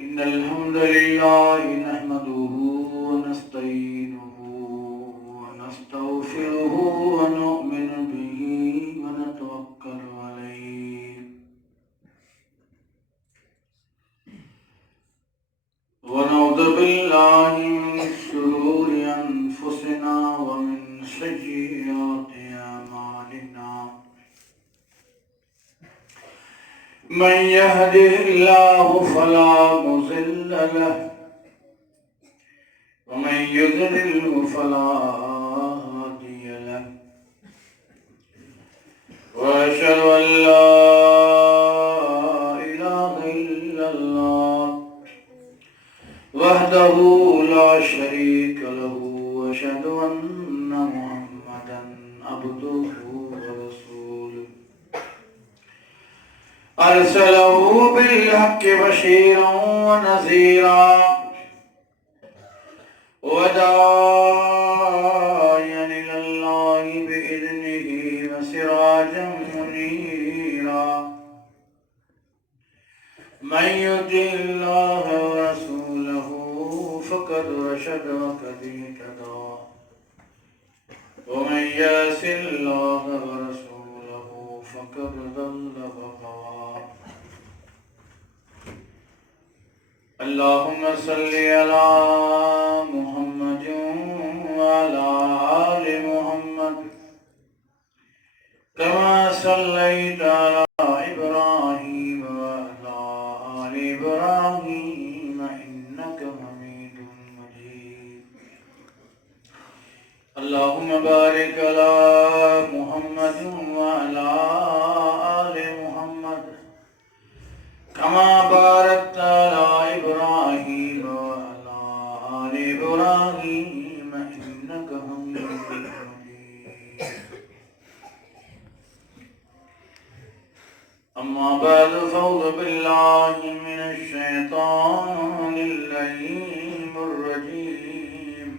इन्नल हम्दुलिल्लाह नहमदुहु व नस्तईनुहु व नस्तगफिरुहु व नु'मिनु बिही व नतवक्कलु अलैहि व नऊज़ु बिल्लाहि मिन शुरूरि अनफुसिना व मिन सय्यिआति अमालिना मन यहदिहिल्लाहु फला मुज़िल्ल लहु व मन युज़लिल्हु फला हादिय लहु व अशहदु अन ला इलाहा इल्लल्लाह वहदहु ला शरीक लहु व अशहदु अन्ना मुहम्मदन अब्दुहु व रसूलुहु अरसलहु बिल्हक्कि बशीरन व नज़ीरा व दाइयन इलल्लाहि बिइज़्निहि व सिराजन मुनीरा मन युतिइल्लाह व रसूलहु फ़क़द रशद व क़द इहतदा व मन यअसिल्लाह व रसूलहु फ़क़द ज़ल्ल व ग़वा। अल्लाहुम्मा सल्लि अला मुहम्मद व अला आलि मुहम्मद कमा सल्लैता अला इब्राहीम व अला आलि इब्राहीम इन्नका हमीदुम मजीद। अल्लाहुम्मा बारिक अला मुहम्मद व अला आलि मुहम्मद कमा बारकता अला इब्राहीम व अला आलि इब्राहीम इन्नका हमीदुम मजीद। अम्मा बाद फ़अऊज़ु बिल्लाहि मिनश शैतानिर रजीम।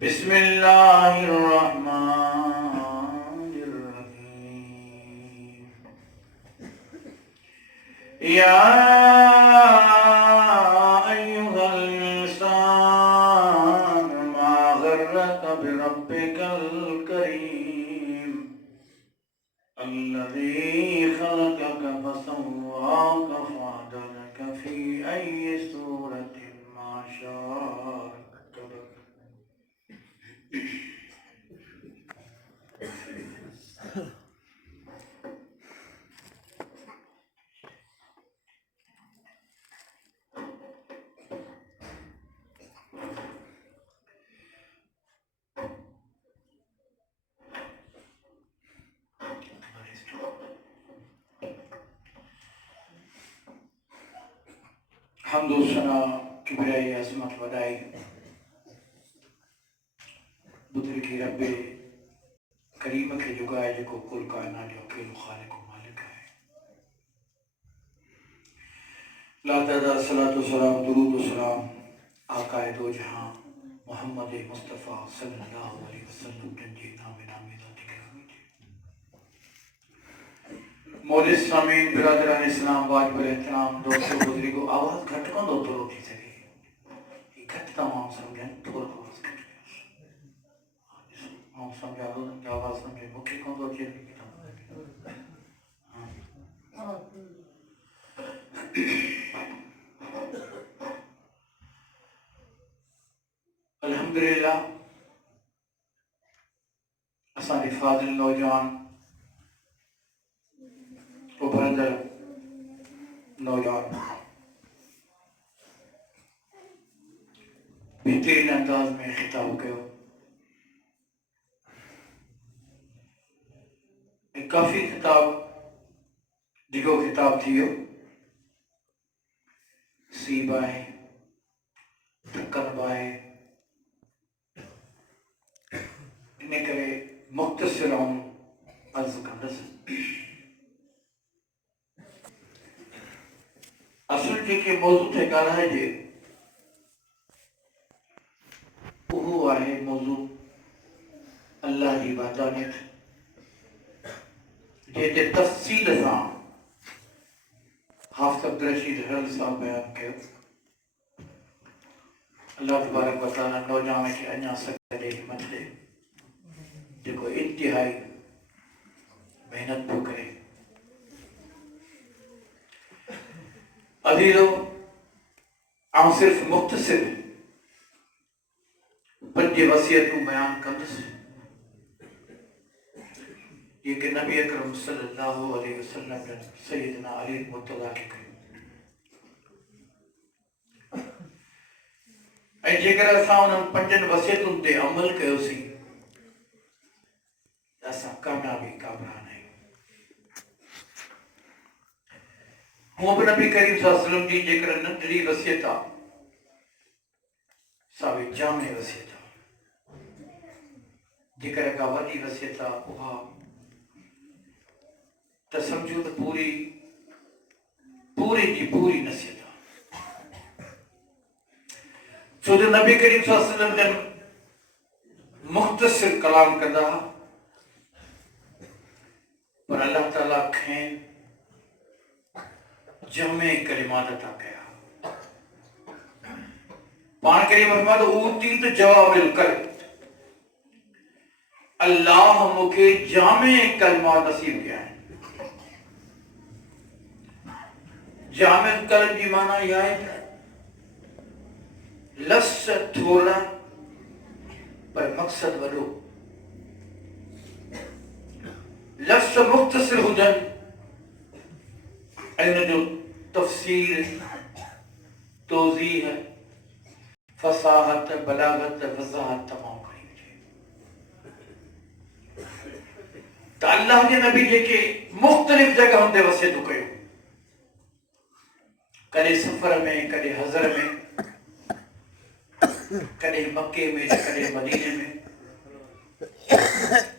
बिस्मिल्लाहिर रहमानिर रहीम। या अय्युहल इंसान मा गर्रक बिरब्बिकल करीम अल्लज़ी खलक़क फसव्वाक फ़अदलक फ़ी अय्यि सूरतिन मा शाअ रक्कबक। हम्दो सना किबरियाई अज़मत वॾाई बुदिल की रब्बे करीम खे जुगाए जेको कुल कायनात जो अकेलो ख़ालिक़ मालिक आहे। ला तदा सलातो सलाम दुरूद सलाम आकाए दो जहां मोहम्मद मुस्तफ़ा सल्लल्लाहु अलैहि वसल्लम जंजे नामे नामे ज़ाती गिरामी थे। मोहतरम सामीन बिरादरान इस्लाम वाजिब एहतराम दोस्तों बुजुर्गों आवाज़ घट कंदो थोरो थी सके घट तमाम समझन थोरो आवाज़ घट मां समझा दो आवाज़ समझे मूंखे कंदो अचे अल्हम्दुलिल्लाह असांजे फाज़िल नौजवान उभरंदड़ नौजवान बेहतरीन अंदाज में खिताब कयो। काफ़ी खिताब दिगो खिताब थी वियो सीब आहे ढक्कन बि आहे इन करे मुख़्तसिर अर्ज़ कंदसि। असल जेके मौज़ू ते ॻाल्हाइजे उहो आहे मौज़ू अल्लाह जी वहदानियत जंहिंते तफ़सील सां हाफ़िज़ अब्दुल रशीद हरल साहब बयान कयो अल्लाह तबारक व तआला नौजवान खे अञा सघ ॾे हिमत ॾे जेको इंतिहाई मेहनत पियो करे। अज़ीज़ो आउं सिर्फ़ मुख़्तसिर 5 वसियतूं बयान कंदुसि जेके नबी अकरम सल्लल्लाहु अलैहि वसल्लम ने सैयदना अली मुर्तज़ा खे कयूं। ऐं जेकर असां उन्हनि 5 वसियतुनि ते अमल कयोसीं त असां कामयाबी कामयाब आहियूं। हूअं बि नबी करीम सल्लल्लाहु अलैहि वसल्लम जी जेकर नंढड़ी वसियत आहे सा बि जामे वसियत आहे, जेकर का वॾी वसियत आहे उहा त सम्झो त पूरी जी पूरी नसीहत आहे। छो जो नबी करीम सल्लल्लाहु अलैहि वसल्लम जन मुख़्तसिर कलाम कंदा हुआ पर अल्लाह ताला खेनि जमे कलिमात अता कया। पाण करीम फरमायो ऊतीत जवाबिल कल्ब, अल्लाह मूंखे जामे कलिमात नसीब कया आहिनि। जामे कल्ब जी माना इहा आहे त लफ़्ज़ थोड़ा पर मक़सद वॾो, लफ़्ज़ मुख़्तसिर हुजनि ऐं उन जो तफ़सीर तौज़ीह फसाहत बलागत वज़ाहत तमामु घणी हुजे। त अल्लाह जे नबी जेके मुख़्तलिफ़ जॻहुनि ते वसियतूं कयूं, कॾहिं सफ़र में कॾहिं हज़र में कॾहिं मके में कॾहिं मदीने में,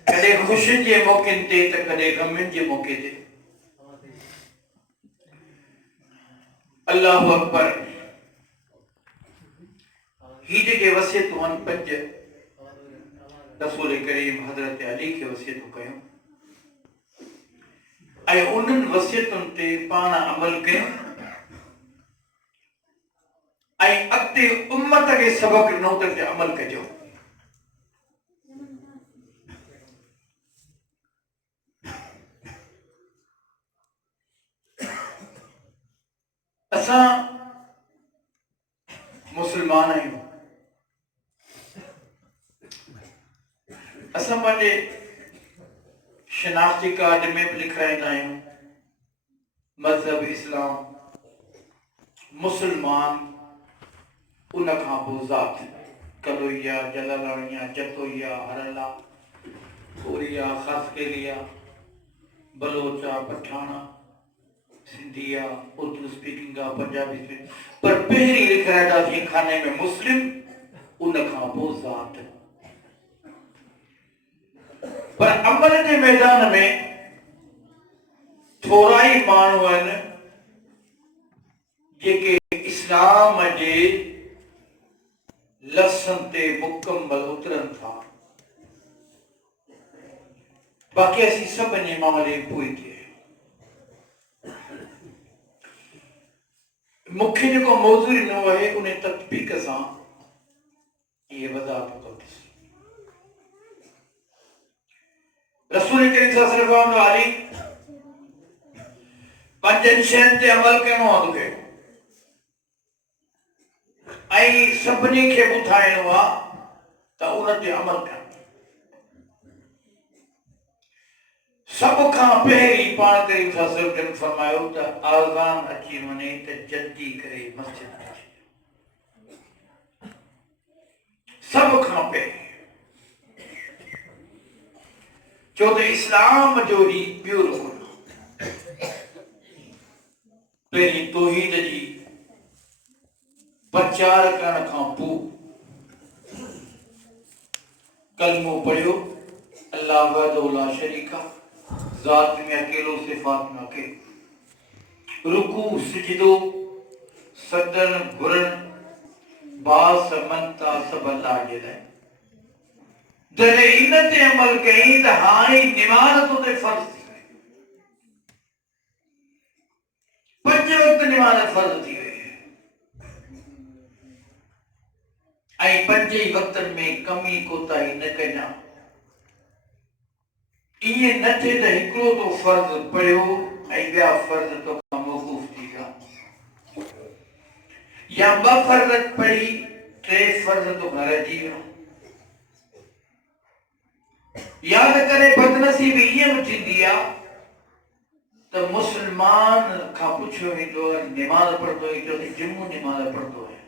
कॾहिं ख़ुशियुनि जे मौक़नि ते त कॾहिं ग़मनि जे मौक़े ते। अल्लाहु अकबर। ही जेके वसियतूं आहिनि 5 रसूल करीम हज़रत अली खे वसियतूं कयूं ऐं उन्हनि वसियतुनि ते पाण अमल कयूं ऐं अॻिते उम्मत खे सबक़ ॾिनो त अमल कजो। असां मुस्लमान आहियूं, असां पंहिंजे शिनाख्ती कार्ड में बि लिखाईंदा आहियूं मज़हब इस्लाम, मुस्लमान, उन खां पोइ ज़ात, कलोइया, जलालाणिया, जतोइया, हरला, थोरिया, ख़ासकेलिया, बलोचा, पठाना, सिंधिया, उर्दू स्पीकिंग आहे, पंजाबी स्पीकिंग, पर पहिरीं लिखाईंदासीं खाने में मुस्लिम, उन खां पोइ ज़ात। पर अमल जे मैदान में थोरा ई माण्हू आहिनि जेके इस्लाम जे लफ़्ज़नि ते मुकम्मल उतरनि था, बाक़ी असीं सभिनी इमाम जे पोइ ते। मूंखे जेको मौज़ू ॾिनो आहे उन तत्बीक सां इहे वज़ाहत कंदुसि। रसूल करीम सल्लल्लाहु अलैहि वसल्लम अली 5 शयुनि ते अमल करणो आहे तोखे ऐं सभिनी खे ॿुधाइणो आहे त उन ते अमल कर। सब खां पहिरीं पाण करीम सल्लल्लाहु अलैहि वसल्लम फरमायो त आज़ान अची वञे त जल्दी करे मस्जिद में अची। सब खां पहिरीं छो त इस्लाम जो ही ॿियो रुकन पहिरीं तौहीद जी प्रचार करण खां पोइ कलमो पढ़ियो अल्लाह वहदहु ला शरीका, ज़ात में अकेलो, सिफ़ात में अकेलो, रुकू सिजदो सदन घुरन बास मनता सब अल्लाह जे लाइ। जॾहिं इन ते अमल कई त हाणे निमाज़ तो ते फर्ज़ थी वई। 5 वक़्त नमाज फर्ज थी वई ऐं 5 वक्तन में कमी कोताही न कजा इए न थे त हिकिड़ो तो फर्ज पढ़ियो ऐं ॿिया फर्ज तो मौकूफ थी विया या 2 फर्ज पढ़ी 3 फर्ज तो घर अची विया याद करे बदनसीबी इए थींदी आहे त मुसलमान खां पुछियो वेंदो नमाज पढ़ंदो जो जुम्मो नमाज पढ़ंदो है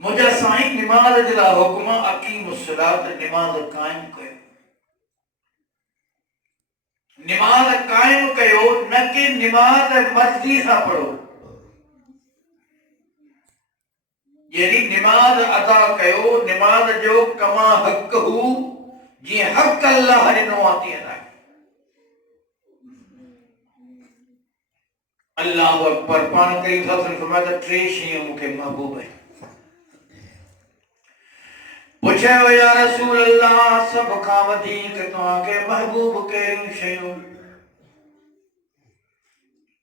मुझा साईं नमाज जे लाइ हुक्म अकीमुस्सलात नमाज कायम कयो नमाज कायम कयो न कि नमाज मर्जी सां पढ़ो यानी नमाज अदा कयो नमाज जो कमा हक हु जी हक अल्लाह ॾिनो आहे अदा अल्लाह अकबर पाण करीम सां फरमाया 3 शयूं मूंखे महबूब है पुछियो या रसूल अल्लाह सब खां वधीक तव्हांखे महबूब कहिड़ियूं शयूं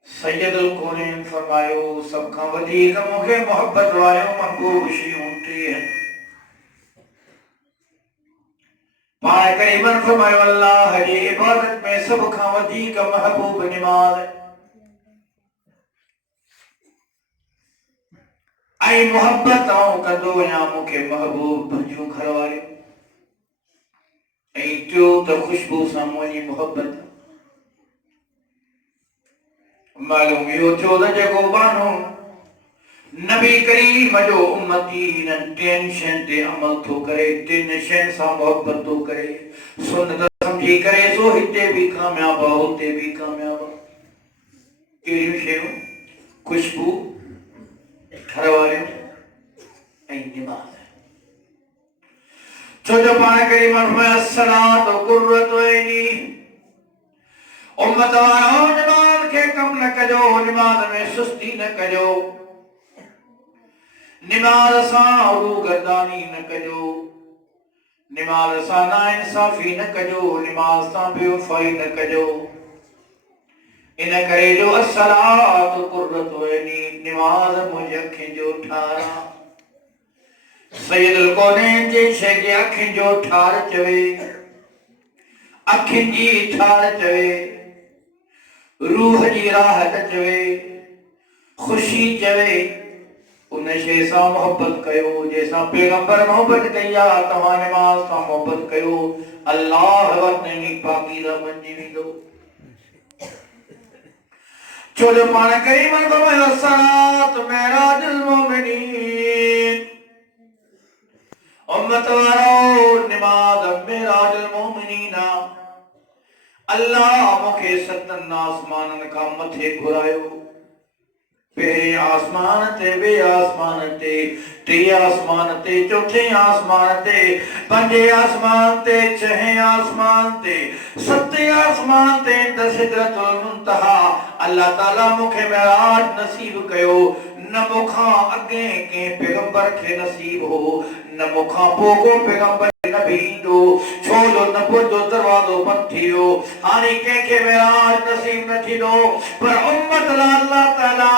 सैयदुल कौनैन फरमायो सब खां वधीक मूंखे मोहब्बत वारियूं महबूब शयूं 3 आहिनि पाण करीमन फरमायो अल्लाह जी इबादत में सब खां वधीक महबूब नमाज ऐं मोहब्बत कंदो वञा मूंखे महबूब पंहिंजूं घर वारियूं ऐं 3 त खुशबू सां मुंहिंजी मोहब्बत मालूम इहो थियो त जेको माण्हू नबी करीम जो उम्मती इन 3 शयुनि ते अमल थो करे 3 शयुनि सां मोहब्बत थो करे सुन्नत समझी करे सो हिते बि कामयाब आहे हुते बि कामयाब आहे कहिड़ियूं शयूं खुशबू घर वारियूं ऐं नमाज छो जो पाण करीम फरमाया सलात कुर्रत ऐनी उम्मत वारो नमाज खे कम न कजो नमाज में सुस्ती न कजो नमाज सां रूगर्दानी न कजो नमाज सां नाइंसाफी न कजो नमाज सां बेवफाई न कजो इन करे जो अस्सलात कुर्रत ऐनी नमाज मुंहिंजी अखियुनि जो ठार सैयदुल कौनैन जे शइ खे अखियुनि जो ठार चवे अखियुनि जी ठार चवे रूह जी राहत चवे खुशी चवे उन शइ सां मोहब्बत कयो जंहिंसां पैगंबर मोहब्बत कई आहे तव्हां नमाज सां मोहब्बत कयो अल्लाह वटि पाकीज़ा बणिजी वेंदो छो जो पाण करीम फरमायो सलात मेराजुल मोमिनीन उम्मत वारो नमाज मेराजुल मोमिनीन अल्लाह मूंखे 7 आसमाननि खां मथे घुरायो पहिरें आसमान ते ॿिए आसमान ते 3 आसमान ते 4 आसमान ते 5 आसमान ते 6 आसमान ते 7 आसमान ते सिदरतुल मुंतहा अल्लाह ताला मूंखे मेराज नसीब कयो न मूंखां अॻे कंहिं पैगंबर खे नसीब हो न मूंखां पोइ को पैगंबर न भी ईंदो छो जो नबुवत जो दरवाज़ो बंदि थी वियो हाणे कंहिंखे मेराज नसीब न थींदो पर उम्मत लाइ अल्लाह ताला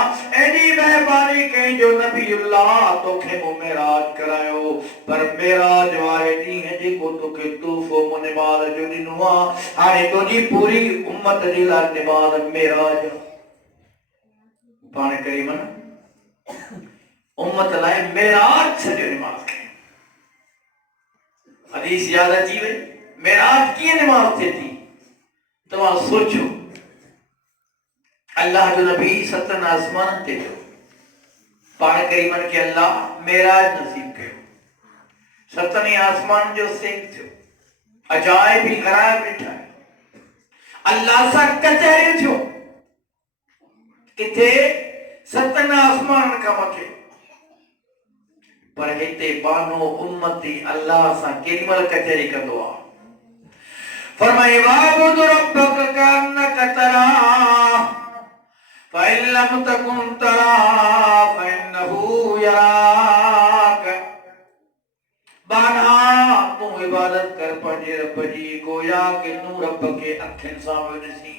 एॾी महिरबानी कई जो नबीउल्लाह तोखे मूं मेराज करायो पर मेराज वारे ॾींहुं जेको तोखे तोहफ़ो मूं नमाज़ जो ॾिनो आहे हाणे तुंहिंजी पूरी उम्मत जे लाइ नमाज़ मेराज पाण करीम उम्मत लाइ मेराज छॾियो नमाज़ खे हदीस याद अची वई मेराज कीअं नमाज़ थिए थी तव्हां सोचो अल्लाह जो नबी 7 आसमान ते वियो पाण करीमन खे अल्लाह मेराज नसीब कयो 7 आसमान जो सेक थियो अजाइब भी गराइब ॾिठा अल्लाह सां कचहरियूं थियो किथे 7 आसमान खां मथे पर हिते बानो उम्मती अल्लाह सां केॾीमहिल कचहरी कंदो आहे फरमाए वाबुद रब्बक कअन्नक तराह फ़इन लम तकुन तराह फ़इन्नहु यराक बाना तूं इबादत कर पंहिंजे रब जी गोया कि तूं रब खे अखियुनि सां ॾिसी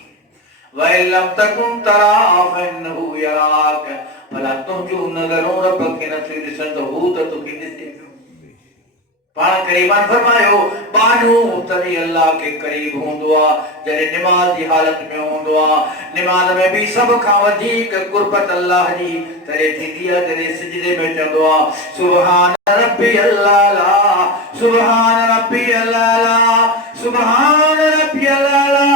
वइल्लम तकुन तरा फइन्नहु यराक भला तुंहिंजूं नज़रूं रब खे नथी ॾिसनि त हू त तोखे ॾिसे पियो। पाण करीमान फरमायो बानू तरी अल्लाह के करीब हूंदो आहे जॾहिं निमाज़ जी हालत में हूंदो आहे। निमाज़ में भी सब खां वधीक कुर्बत अल्लाह जी तॾहिं थींदी आहे जॾहिं सिजदे में चवंदो आहे सुभान रब्बी अल्लाला सुभान रब्बी अल्लाला सुभान रब्बी अल्लाला।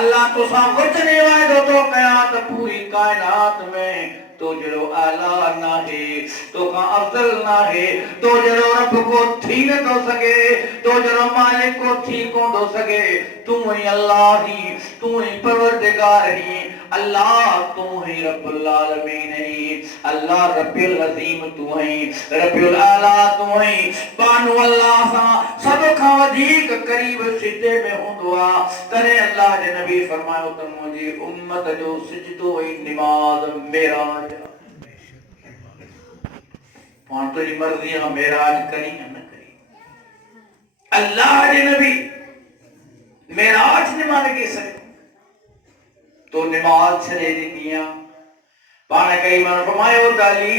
अल्लाह तोसां वचने वाइदो थो कयां त पूरी कायनात में तो जड़ो आला ना है तो का अफजल ना है तो जड़ो रब को थी न तो सके तो जड़ो मालिक को थी को दो सके तू ही अल्लाह ही तू ही परवरदिगार ही अल्लाह तू ही रब्बुल आलमीन ही अल्लाह रब्बुल अजीम तू ही रब्बुल आला तू ही बानु अल्लाह सा सब खां वधीक करीब सिजदे में हुंदो आ। तने अल्लाह जे नबी फरमायो त मुंहिंजी उम्मत जो सिजदो ऐं निमाज़ मेराज पाण तुझी मर्ज़ी आहे मेराज करी या न करी। अल्लाह जे नबी मेराज निमाज़ के सके तो निमाज़ छॾे ॾिनी आहे। पाण कई मन फरमायो ताली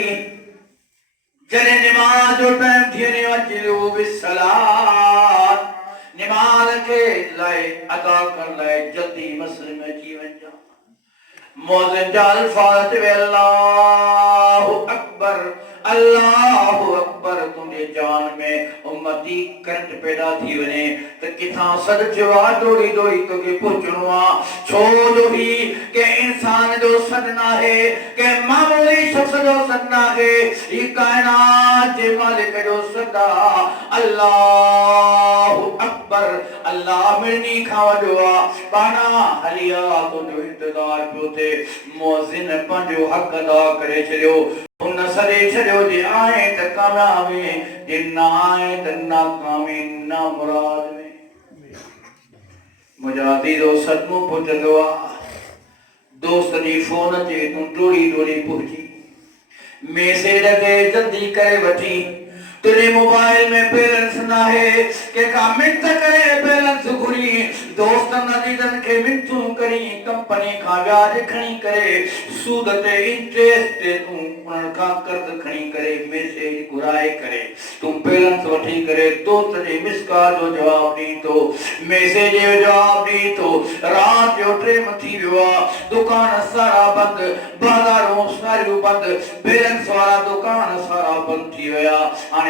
जॾहिं निमाज़ जो टाइम थी वञे अजलू बिसलात निमाज़ के लाइ अदा करण लाइ जल्दी मस्जिद में अची वञो। मौज़िन जा अल्फाज़ वे अल्लाहु अकबर तुंहिंजे जान में उम्मती करंट पैदा थी वञे त किथां सॾ थियो आहे दौड़ी दौड़ी तोखे पहुचणो आहे। छो जो ही के इंसान जो सॾ न आहे के मामूली शख्स जो सॾ न आहे ही कायनात जे मालिक जो सॾ आहे। अल्लाहु अकबर अल्लाह मिलनी खां वॾो आहे। पाणा हलिया तुंहिंजो इंतज़ार पियो थिए मुअज़्ज़िन पंहिंजो हक़ अदा करे छॾियो उन सॾे छॾियो जे आए त कामयाबी जे न आए त नाकामी न मुराद में। मुंहिंजा अज़ीज़ो सदमो पुछंदो आहे दोस्त जी फोन अचे तूं डोड़ी डोड़ी पहुची मैसेज ते जल्दी करे वठी तुझे मोबाइल में बैलेंस ना है के का मिंट करे बैलेंस घुरी दोस्त नदीदन के मिंटू करी कंपनी का ब्याज खणी करे सूद ते इंटरेस्ट ते तू उन का कर्ज खणी करे मैसेज घुराए करे तू बैलेंस वठी करे दोस्त जे मिस कॉल जो जवाब दी तो मैसेज जो जवाब दी तो रात जो ट्रेम थी वियो दुकान सारा बंद बाजारों सारी बंद बैलेंस वाला दुकान सारा बंद थी वया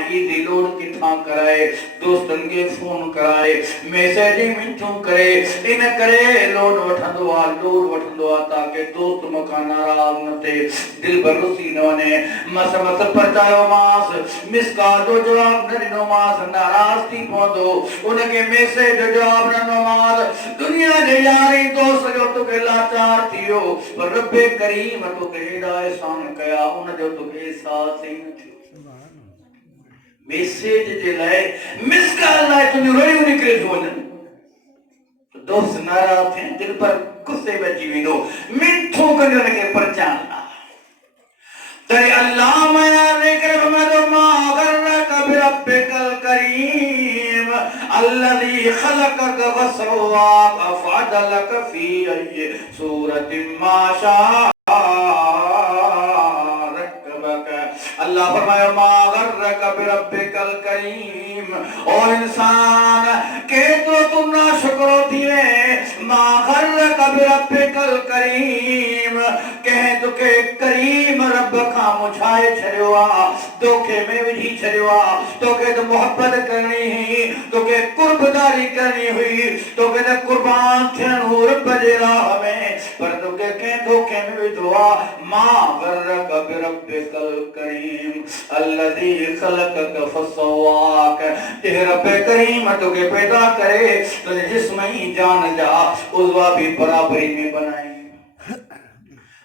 ईदी लोड किथां कराए दोस्तन के फोन कराए मैसेज मिठू करे इन करे लोड वठंदो आ ताकि दोस्त मका नाराज न थे दिल भरोसी न वने मस परचायो मास मिस कॉल जो जवाब न ॾिनो मास नाराज थी पवंदो उनके मैसेज जो जवाब न ॾिनो मास दुनिया जे यारी दोस्त जो तोखे लाचार थियो पर रब्बे करीम तोखे हेॾा एहसान कया उन जो तोखे एहसास ई न थियो। मैसेज जे लाइ मिस कॉल लाइ तुंहिंजो रोइयूं निकिरे थो वञनि तो दोस्त नाराज़ थे दिल पर गुस्से में अची वेंदो मिठो करे उनखे परचान तरे अल्लाह माया लेकर फरमायो मा गरक बिरब्बिकल करीम अल्लज़ी खलकक वसव्वाक फअदलक फी अय्यि सूरतिन मा शाअ अल्लाह फरमायो मा गरक बिरब्बिकल करीम ओ इंसान के तो ना शुक्र थिए मा गरक बिरब्बिकल करीम कह तुके करीम रब का मुझाए छड़ियो आ तोखे में विझी छड़ियो आ तोखे तो मोहब्बत करनी ही तोखे कुर्बदारी करनी हुई तोखे तो कुर्बान थियणो रब जे राह में पर तोखे के धोखे में विधो आ मा गरक बिरब्बिकल करीम अल्लज़ी खलकक फसव्वाक ते रब करीम तोखे पैदा करे तुझे जिस्म ही जान जा उज़वा भी बराबरी में बनाई।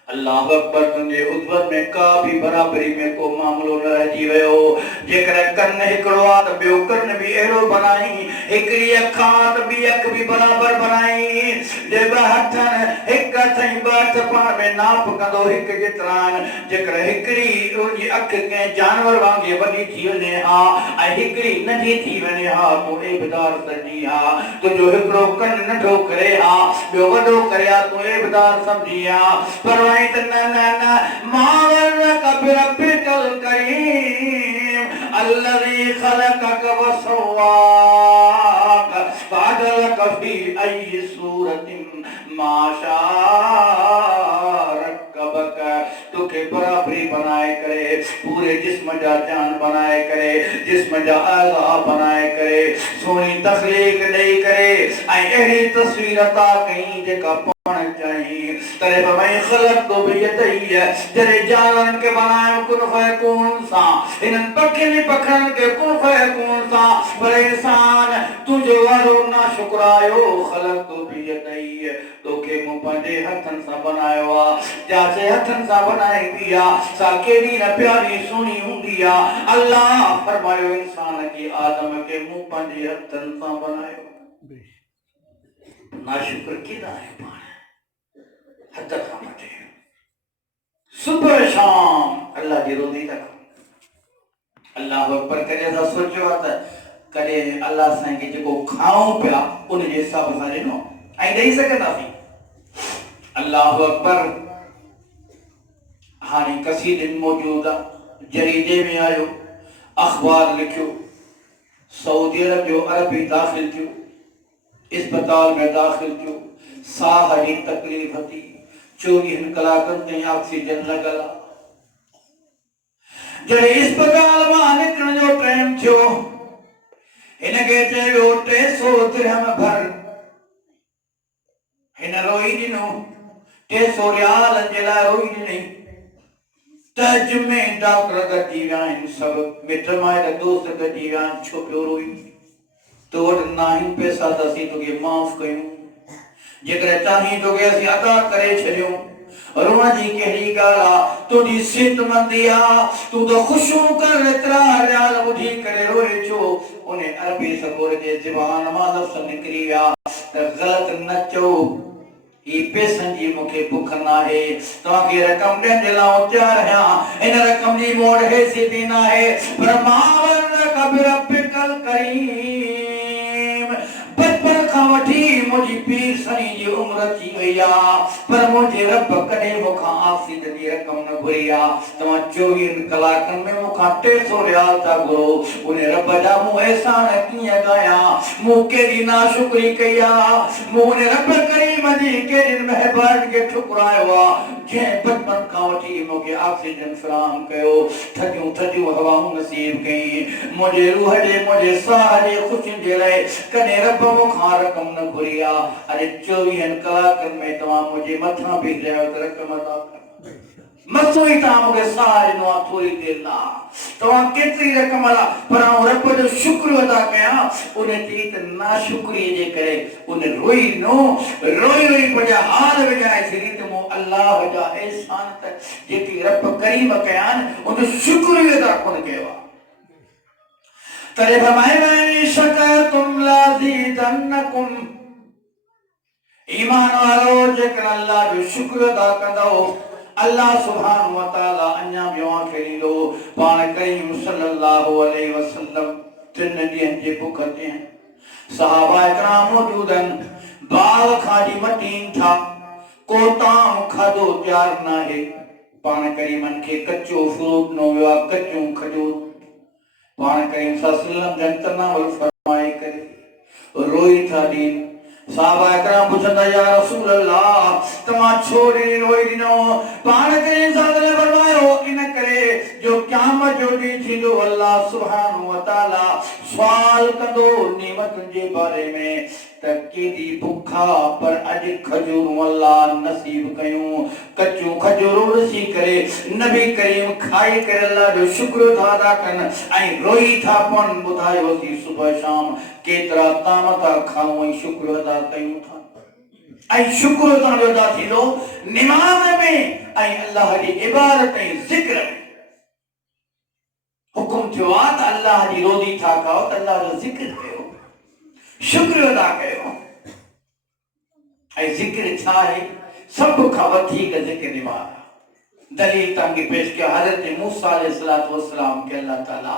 अल्लाह अकबर तुंहिंजे उज़वत में का भी बराबरी में को मामलो न रहिजी वियो जेकर कन हिकिड़ो आहे त ॿियो कन भी अहिड़ो बनाई हिकिड़ी अख आहे त ॿी अख भी बराबर बनाई जे ॿ हथ हिक अथई ॿ हथ पाण में नाप कंदो हिक जेतिरा जेकर हिकड़ी उनजी अख कंहिं जानवर वांगे वॾी थी वञे हा ऐं हिकड़ी नंढी थी वञे हा तूं एबदार समझी हा तुंहिंजो हिकिड़ो कन नंढो करे हा ॿियो वॾो करे हा तूं एबदार समझी हा पर वहीं त न न न मां बिरब्बिकल करीम अल्लज़ी खलक़क वसव्वाक फअदलक फी अय्यि सूरतिन मा शाअ रक्कबक तोखे बराबरी बनाए करे पूरे जिस्म जा जान बनाए करे जिस्म जा आज़ा बनाए करे सोनी तखलीक ॾेई करे ऐं अहिड़ी तस्वीर अता कई जेका पाण चाही तरे फरमाई खलक़तु बियदई जरे जानन के बनायो कुन फयकून सा इनन पखिन पखन के कुन फयकून सा पर इंसान तुझे वारो ना शुक्रायो खलक़तु बियदई तोखे मूं पंहिंजे हथन सां बनायो आ जाचे हथन सां बनाई दिया सा केड़ी न प्यारी सुनी हुंदी आ अल्लाह फरमायो इंसान की आदम के मूं पंहिंजे हथन सां बनायो ना शुक्र किदा है पाण हद खां मथे सुबह शाम अल्लाह जी रोज़ी तक अल्लाह अकबर करे असां सोचियो आहे त कॾहिं अल्लाह साईं खे जेको खाऊं पिया उन जे हिसाब सां ॾिनो ऐं ॾेई सघंदासीं अल्लाह अकबर हाणे कसीदनि मौजूद आहे जरीदे में आयो अखबार लिखियो सऊदी अरब जो अरबी दाख़िल थियो अस्पताल में दाख़िल थियो साह जी तकलीफ़ थी 24 कलाकनि ताईं ऑक्सीजन लॻल जॾहिं अस्पताल मां निकिरण जो टाइम थियो हिनखे चयो 300 दिरहम भर हिन रोई ॾिनो 300 रियालनि जे लाइ रोई ॾिनई तज में डॉक्टर गॾिजी विया आहिनि सभु मिट माइट दोस्त गॾिजी विया आहिनि छो पियो रोई तो वटि न आहिनि पैसा त असीं तोखे माफ़ कयूं जेकर चाहीं तोखे असीं अदा करे छॾियूं रोण जी कहिड़ी ॻाल्हि आहे तुंहिंजी सेहतमंदी आहे तूं त ख़ुशियूं कर एतिरा रियाल ॿुधी करे रोए छो उन अरबी सकोर जे ज़बान मां लफ़्ज़ निकिरी विया त ग़लति न चओ ही पैसनि जी मूंखे बुख न आहे तव्हांखे रक़म ॾियण जे लाइ तयारु आहियां इन रक़म जी मूं वटि हैसियत न आहे पर मां बिरब्बिकल करीम बचपन खां वठी मुंहिंजी पीर सनी जी उम्र थी वई आहे पर मुंहिंजे रब कॾहिं मूंखां ऑक्सीजन जी रक़म न घुरी आहे तव्हां 24 कलाकनि में मूंखां 300 रियाल था घुरो उन रब जा मूं एहसान कीअं कयां मूं केॾी नाशुक्री कई आहे मूं उन रब करीम जी केॾी महिरबानी खे ठुकरायो आहे जंहिं बचपन खां वठी मूंखे ऑक्सीजन फराहम कयो थधियूं थधियूं हवाऊं नसीब कई मुंहिंजे रूह जे मुंहिंजे साह जे ख़ुशियुनि जे लाइ कॾहिं रब मूंखां रक़म न घुरी आहे अॼु 24 कलाकनि में तव्हां मुंहिंजे मथां बीह रहिया आहियो त रक़म अदा कर मसो ई तव्हां मूंखे साह ॾिनो आहे थोरी देरि लाइ तव्हां केतिरी रक़म पर आउं रब जो शुक्र अदा कयां उन जी त नाशुक्रीअ जे करे उन रोई ॾिनो रोई रोई पंहिंजा हाल विझाए छॾी त मूं अलाह जा एहसान त जेकी रब करीम कया आहिनि उन शुक्र अदा कोन कयो आहे तॾहिं फरमाए शकरतुम लाज़ीदन्नकुम ईमान वारो जेकर अल्लाह जो शुक्र अदा कंदो अल्लाह सुब्हानहु व तआला अन्या ॿियो खे ॾींदो पाण करीम सल्लल्लाहु अलैहि वसल्लम 3 ॾींहंनि जे बुख ते सहाबा इकराम मौजूद आहिनि बाग खाधी मटीन था को ताम खाधो तयार न आहे पाण करीमन खे कचो फ्रूट ॾिनो वियो आहे कचूं खजूर पाण करीम सल्लल्लाहु अलैहि वसल्लम फरमाए करे रोई था ॾीन साहबा इकराम पुछंदा या रसूल अल्लाह तव्हां छो रोई ॾिनो पाण करीम सल्लल्लाहु अलैहि फरमायो इन करे जो क़यामत जो ॾींहुं थींदो अल्लाह सुब्हानहु व तआला सुवाल कंदो नेमतुनि जे बारे में त केॾी बुखा पर अॼु खजूरूं अल्लाह नसीब कयूं कचूं खजूरूं ॾिसी करे नबी करीम खाई करे अल्लाह जो शुक्र था अदा कनि ऐं रोई था पवनि ॿुधायोसीं सुबुह शाम केतिरा ताम था खाऊं ऐं शुक्र अदा कयूं था ऐं शुक्र तव्हांजो अदा थींदो निमाज़ में ऐं अल्लाह जी इबादत ऐं ज़िक्र में हुकुम थियो आहे त अल्लाह जी रोज़ी था खाओ त अल्लाह जो ज़िक्र कयो शुक्र अदा कयो ऐं ज़िक्र छा आहे सब का वधिक जिक्र निमाज दलील तंग पेश किया हजरत मूसा अलैहिस्सलातु वस्सलाम के अल्लाह ताला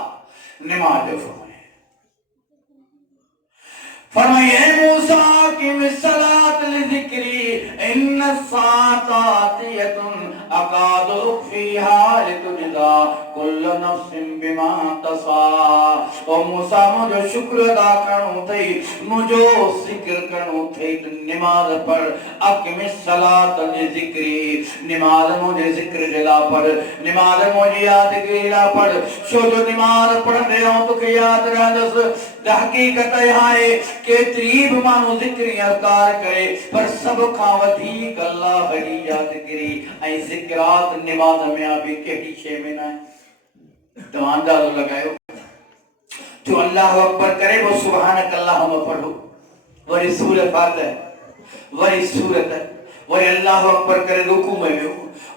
निमाज फरमाए मूसा की सलात लिज़िक्री इन्न सातातियतुन अकादु फीहा लितुजा कुल्लु नफ्सिन बिमा तसा। ओ मूसा मुझे शुक्र अदा करणो थई मुझो जिक्र करणो थई नमाज पढ़ अक़िम सलात लिज़िक्री नमाज मुझे जिक्र जला पढ़ नमाज मुझे याद गिला पढ़ छो जो नमाज पढ़ंदे हो तो याद रहंदस हकीकत है के तरीब मानो जिक्र अज़कार करे पर सब खां वधीक अल्लाह जी याद करी ऐ जिक्रात नमाज में अभी केड़ी शे में ना तो अंदाज़ो लगायो जो अल्लाह अकबर करे वो सुभानक अल्लाहुम्मा पढ़ो वरी सूरत फातिहा वरी सूरत वरी अल्लाह अकबर करे रुकू में हो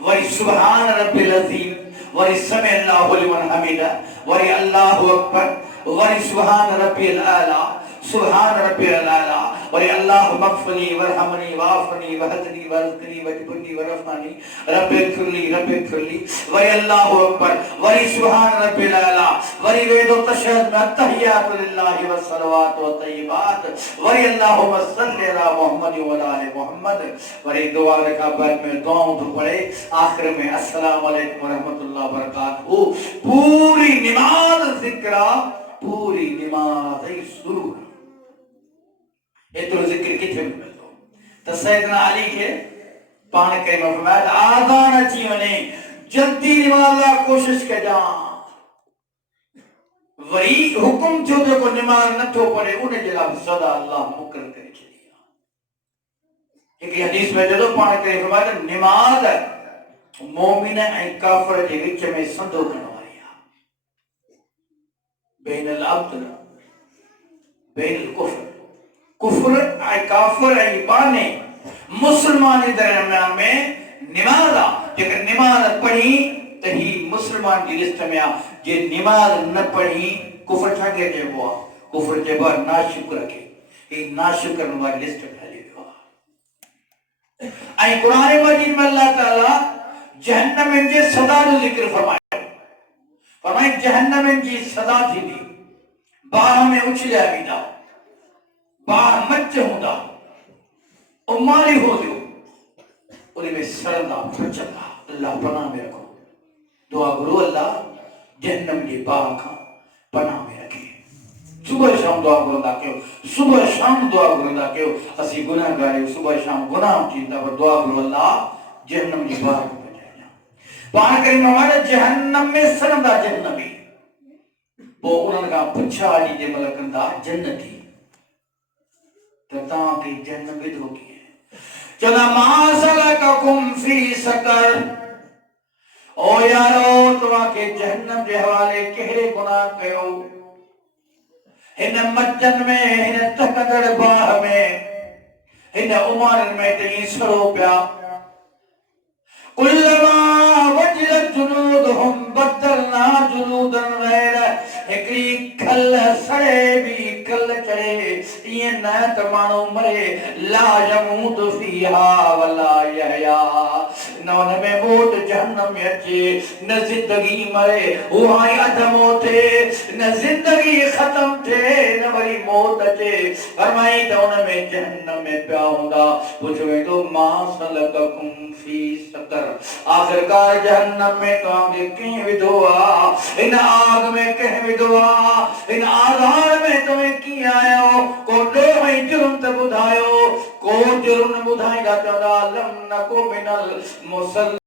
वरी सुभान रब्बिल अज़ीम वरी समी अल्लाहु लिमन हमीदा वरी अल्लाहु अकबर वरी सुभान रब्बिल आला सुभान रब्बिल आला वरी अल्लाह मग़फ़िरनी वरहमनी वाफ़नी वहदनी वरज़क़नी वजबरनी वरफ़नी रब्बिग़फ़िरली वरी अल्लाहु अकबर वरी सुभान रब्बिल आला वरी वेदो तशहद में अत्तहियातु लिल्लाहि वस्सलवातु वत्तय्यिबात वरी अल्लाहुम्मा सल्लि अला मुहम्मद व अला आलि मुहम्मद वरी दुआ रखा बाद में दुआओं तो पढ़े आखिर में अस्सलाम वालेकुम व रहमतुल्लाहि व बरकातहू पूरी नमाज जिक्रा पूरी नमाज ही शुरू एतरो जिक्र किथे मिलतो त सैयदना अली के पाण के फरमाया आज़ान अची वने जल्दी नमाज ला कोशिश कजा वरी हुकुम थियो जो नमाज न थो पढ़े उन जे ला सदा अल्लाह मुकर्रर करे छडिया एक हदीस में जो पाण के फरमाया नमाज मोमिन ऐं काफिर जे विच में संदो करण वाली आहे बैनल अब्द बैनल कुफ्र कुफ्र ऐं काफिर ऐं ईमान मुसलमान जे दरमियान में नमाज आ जेकर नमाज पढ़ी त ही मुसलमान जी लिस्ट में आ जे नमाज न पढ़ी कुफ्र छा के जेबो आ कुफ्र जेबो नाशुक्र के ही नाशुक्र वाली लिस्ट में हली वियो आ ऐं कुरान मजीद में अल्लाह ताला जहन्नम जे सदा जो जिक्र फरमाए जहन्नम जी सदा थींदी बाह में उछलिया वेंदा बाह मच हूंदा उमारी हो जो उन में सड़ंदा फचंदा अल्लाह पनाह में रखो दुआ करो अल्लाह जहन्नम जी बाह खां पनाह में रखे सुबह शाम दुआ करंदा कयो सुबह शाम दुआ करंदा कयो असी गुनाहगार सुबह शाम गुनाह थींदा पर दुआ करो अल्लाह जहन्नम जी बाह पाण करे हमारे जहन्नम में सड़ंदा जहन्नमी वो उन्हनि खां पुछा डी जे मल कंदा जन्नती तो ता के जन्नत विधो की चला मासलकुम फी सकर ओ यारो तवा के जहन्नम जे हवाले केड़े गुनाह कयो इन मज्जन में इन तकदड़ बाह में इन उमरन में तई सड़ो पिया कुल्लमा वजलत जुनूदहुम बदलना जुनूदन गैर एकड़ी खल सड़े भी खल चढ़े ये न त मानो मरे ला यमूत फीहा वला यहया न उन में मौत जहन्नम में अचे न जिंदगी मरे वहां अधम थे न जिंदगी खत्म थे न वरी मौत अचे फरमाई त उन में जहन्नम में पिया हुंदा पुछवे तो मा सलककुम फी सकर आखिरकार जहन्नम में तव्हांखे कंहिं विधो आहे इन आग में कंहिं विधो आहे इन आज़ाब में तव्हां कीअं आया आहियो को ॾोह ऐं जुर्म त ॿुधायो को जुर्म न ॿुधाईंदा चवंदा लम नको मिनल मुसल्लीन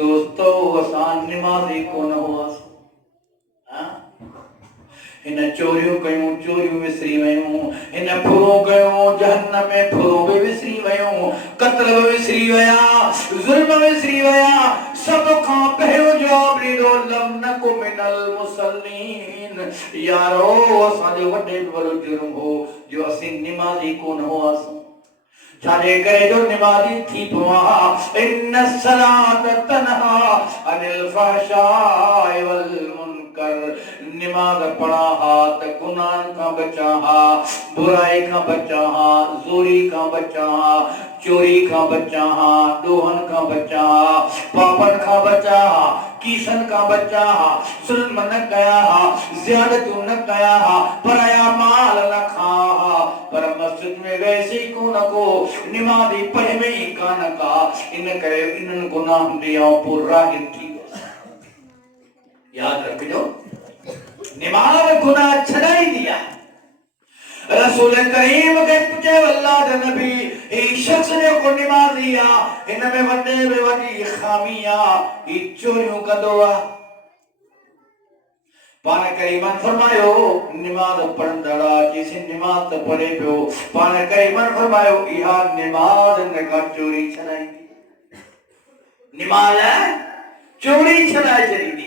दोस्तो असां निमाज़ी कोन हुआसीं इन चोरियों कयूं चोरियों विसरी वयूं इन फुरो कयूं जहन्नम में फुरो भी विसरी वयूं कत्ल भी विसरी वया जुल्म विसरी वया सब खां पहिरियों जवाब ॾींदो लम नको मिनल मुसल्लीन यारो असांजो वॾे में वॾो जुर्म हो जो असीं निमाज़ी कोन हुआसीं छाजे करे जो निमाज़ी थी पवा इन सलात तनहा अनिल फहशाए वल मुनकर निमाज पढ़ा हा त गुनाह का बचा हा, बुराई का बचा हा, जोरी का बचा हा, चोरी का बचा हा, दोहन का बचा हा, पापन का बचा हा, कीसन का बचा हा, जुल्म न कया हा, ज़ियादत न कया हा, पराया माल न खा हा, पर मस्जिद में वैसे को न को निमाज़ी पढ़े में ही कान का इन करे इन गुनाह दिया पूरा थी। याद रखो निमाज़ गुनाह छड़ाई दिया। रसूल करीम के पूछे अल्लाह के नबी इस शख्स ने को निमाज़ दिया इनमें वड्डे में वड्डी खामियां ई चोरियों का दुआ पान करीमन फरमायो निमाज़ पढ़ंदड़ा जिसे निमाज़ पढ़े पियो पान करीमन फरमायो इहा निमाज़ न का चोरी छड़ाई निमाज़ चोरी छड़ाई छड़ी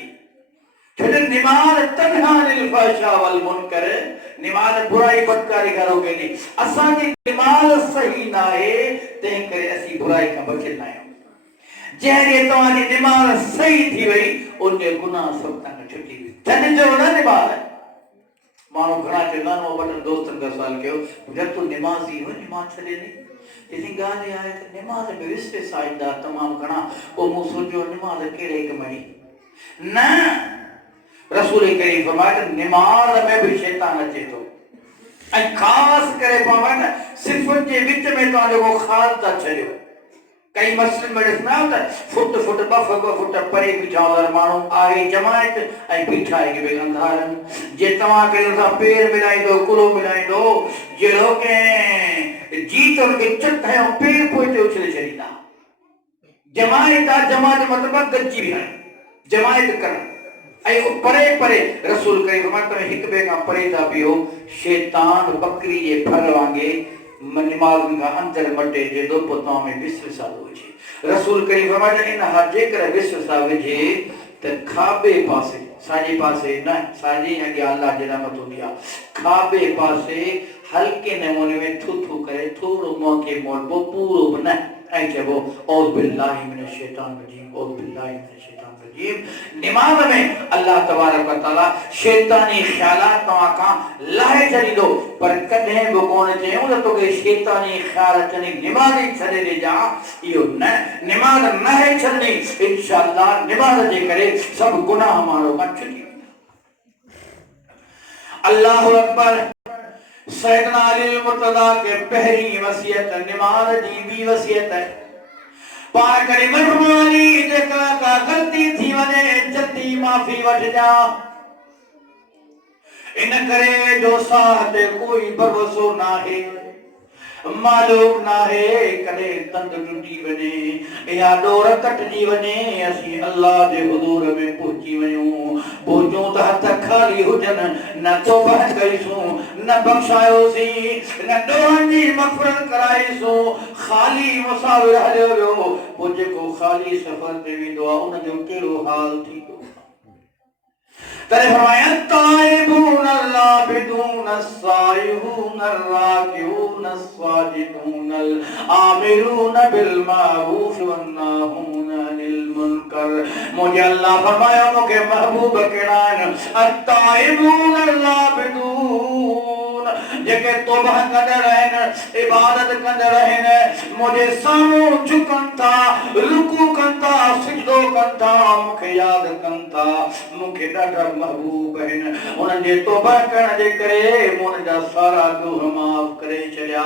फिर निमाज़ तन्हा अनिल फ़हशा वल मुनकर निमाज़ बुराई बदकारी करो के लिए असा की निमाज़ सही ना है ते करे असी बुराई का बचना है जैसे तुम्हारी निमाज़ सही थी वही उनके गुनाह सब तक छुटी तने जो ना निमाज़ मानो घना चंदा नो बटन दोस्तन का सवाल कयो जब तू निमाज़ी हो निमाज़ छले नहीं इसी गाल आए तो निमाज़ में विश्व साइदा तमाम घना ओ मु सोचो निमाज़ केड़े के मई ना रसूल करीम फरमाया निमाज़ में भी शैतान अचे तो ऐ खास करे पावन सिर्फ जे विच में तो जो खालता छयो कई मस्जिद में ॾिसना त फुट फुट ॿ फुट परे बिठावल माण्हू आहे जमायत ऐं बीठा आहे के अंधारन जे तव्हां के सां पेर मिलाईंदो कुलो मिलाईंदो जहिड़ो के जीत उनके चट है पेर पोइते उछले छॾींदा जमायत मतलब गजी भी है जमायत कर ऐ परे परे रसूल करीम फरमाता है हिक बे का परे था पियो शैतान बकरी जे फर वांगे निमाज़ का अंदर मटे जे दो पोता में विश्वास होजे रसूल करीम फरमाता इन हजे कर विश्वास होजे त खाबे पासे साजे पासे न साजे अगे अल्लाह जे रहमत दिया खाबे पासे हल्के नमूने में थू थू करे थोड़ो मौके मोड़ वो पूरो बना ऐ चबो औ बिल्लाहि मिनश शैतान रजीम औ बिल्लाहि मिनश शैतान रजीम निमाज़ में अल्लाह तबारक व तआला शैतानी ख्यालात तवा का लाहे छड़ी दो पर कदे वो कोन चयो त तोके शैतानी ख्याल अचनी निमाज़ी छड़े दे जा इयो न निमाज़ न है छड़नी इंशाअल्लाह निमाज़ जे करे सब गुनाह मारो का छुटी अल्लाहु अकबर सैयदना अली मुर्तजा के पहली वसीयत निमाज़ जी भी वसीयत है पार करे मरवाली जेका का गलती थी वने जल्दी माफी वठ जा इन करे जो साथ कोई भरोसो ना है मालूम ना है कदे तंद टूटी वने या डोर कटजी वने असी अल्लाह दे हुजूर में पहुंची वयूं पहुंचो त हथ खाली हुजन न तौबा कईसू न बख्शायो सी न दोहन जी मगफरत कराईसू खाली मुसाविर हलियो पुजे को खाली सफर ते विंदो उन जो केड़ो हाल थी तरे फरमाया ताइबून अल्लाबिदून अस्साइहून अर्राकिऊन अस्साजिदून आमिरून बिल मारूफ वन्नाहून अनिल मुनकर मुझे अल्लाह फरमाया मुके महबूब केड़ान अत्ताइबून अल्लाबिदून जेके तौबा कंदे रहन इबादत कंदे रहन मुझे सामो झुकन था रुकू कन था सिजदो कन था मुखे याद कन था मुखे ॾाढा महबूब आहिनि उन्हनि जे तौबा करण जे करे मुन जा सारा गुनाह माफ़ करे छॾिया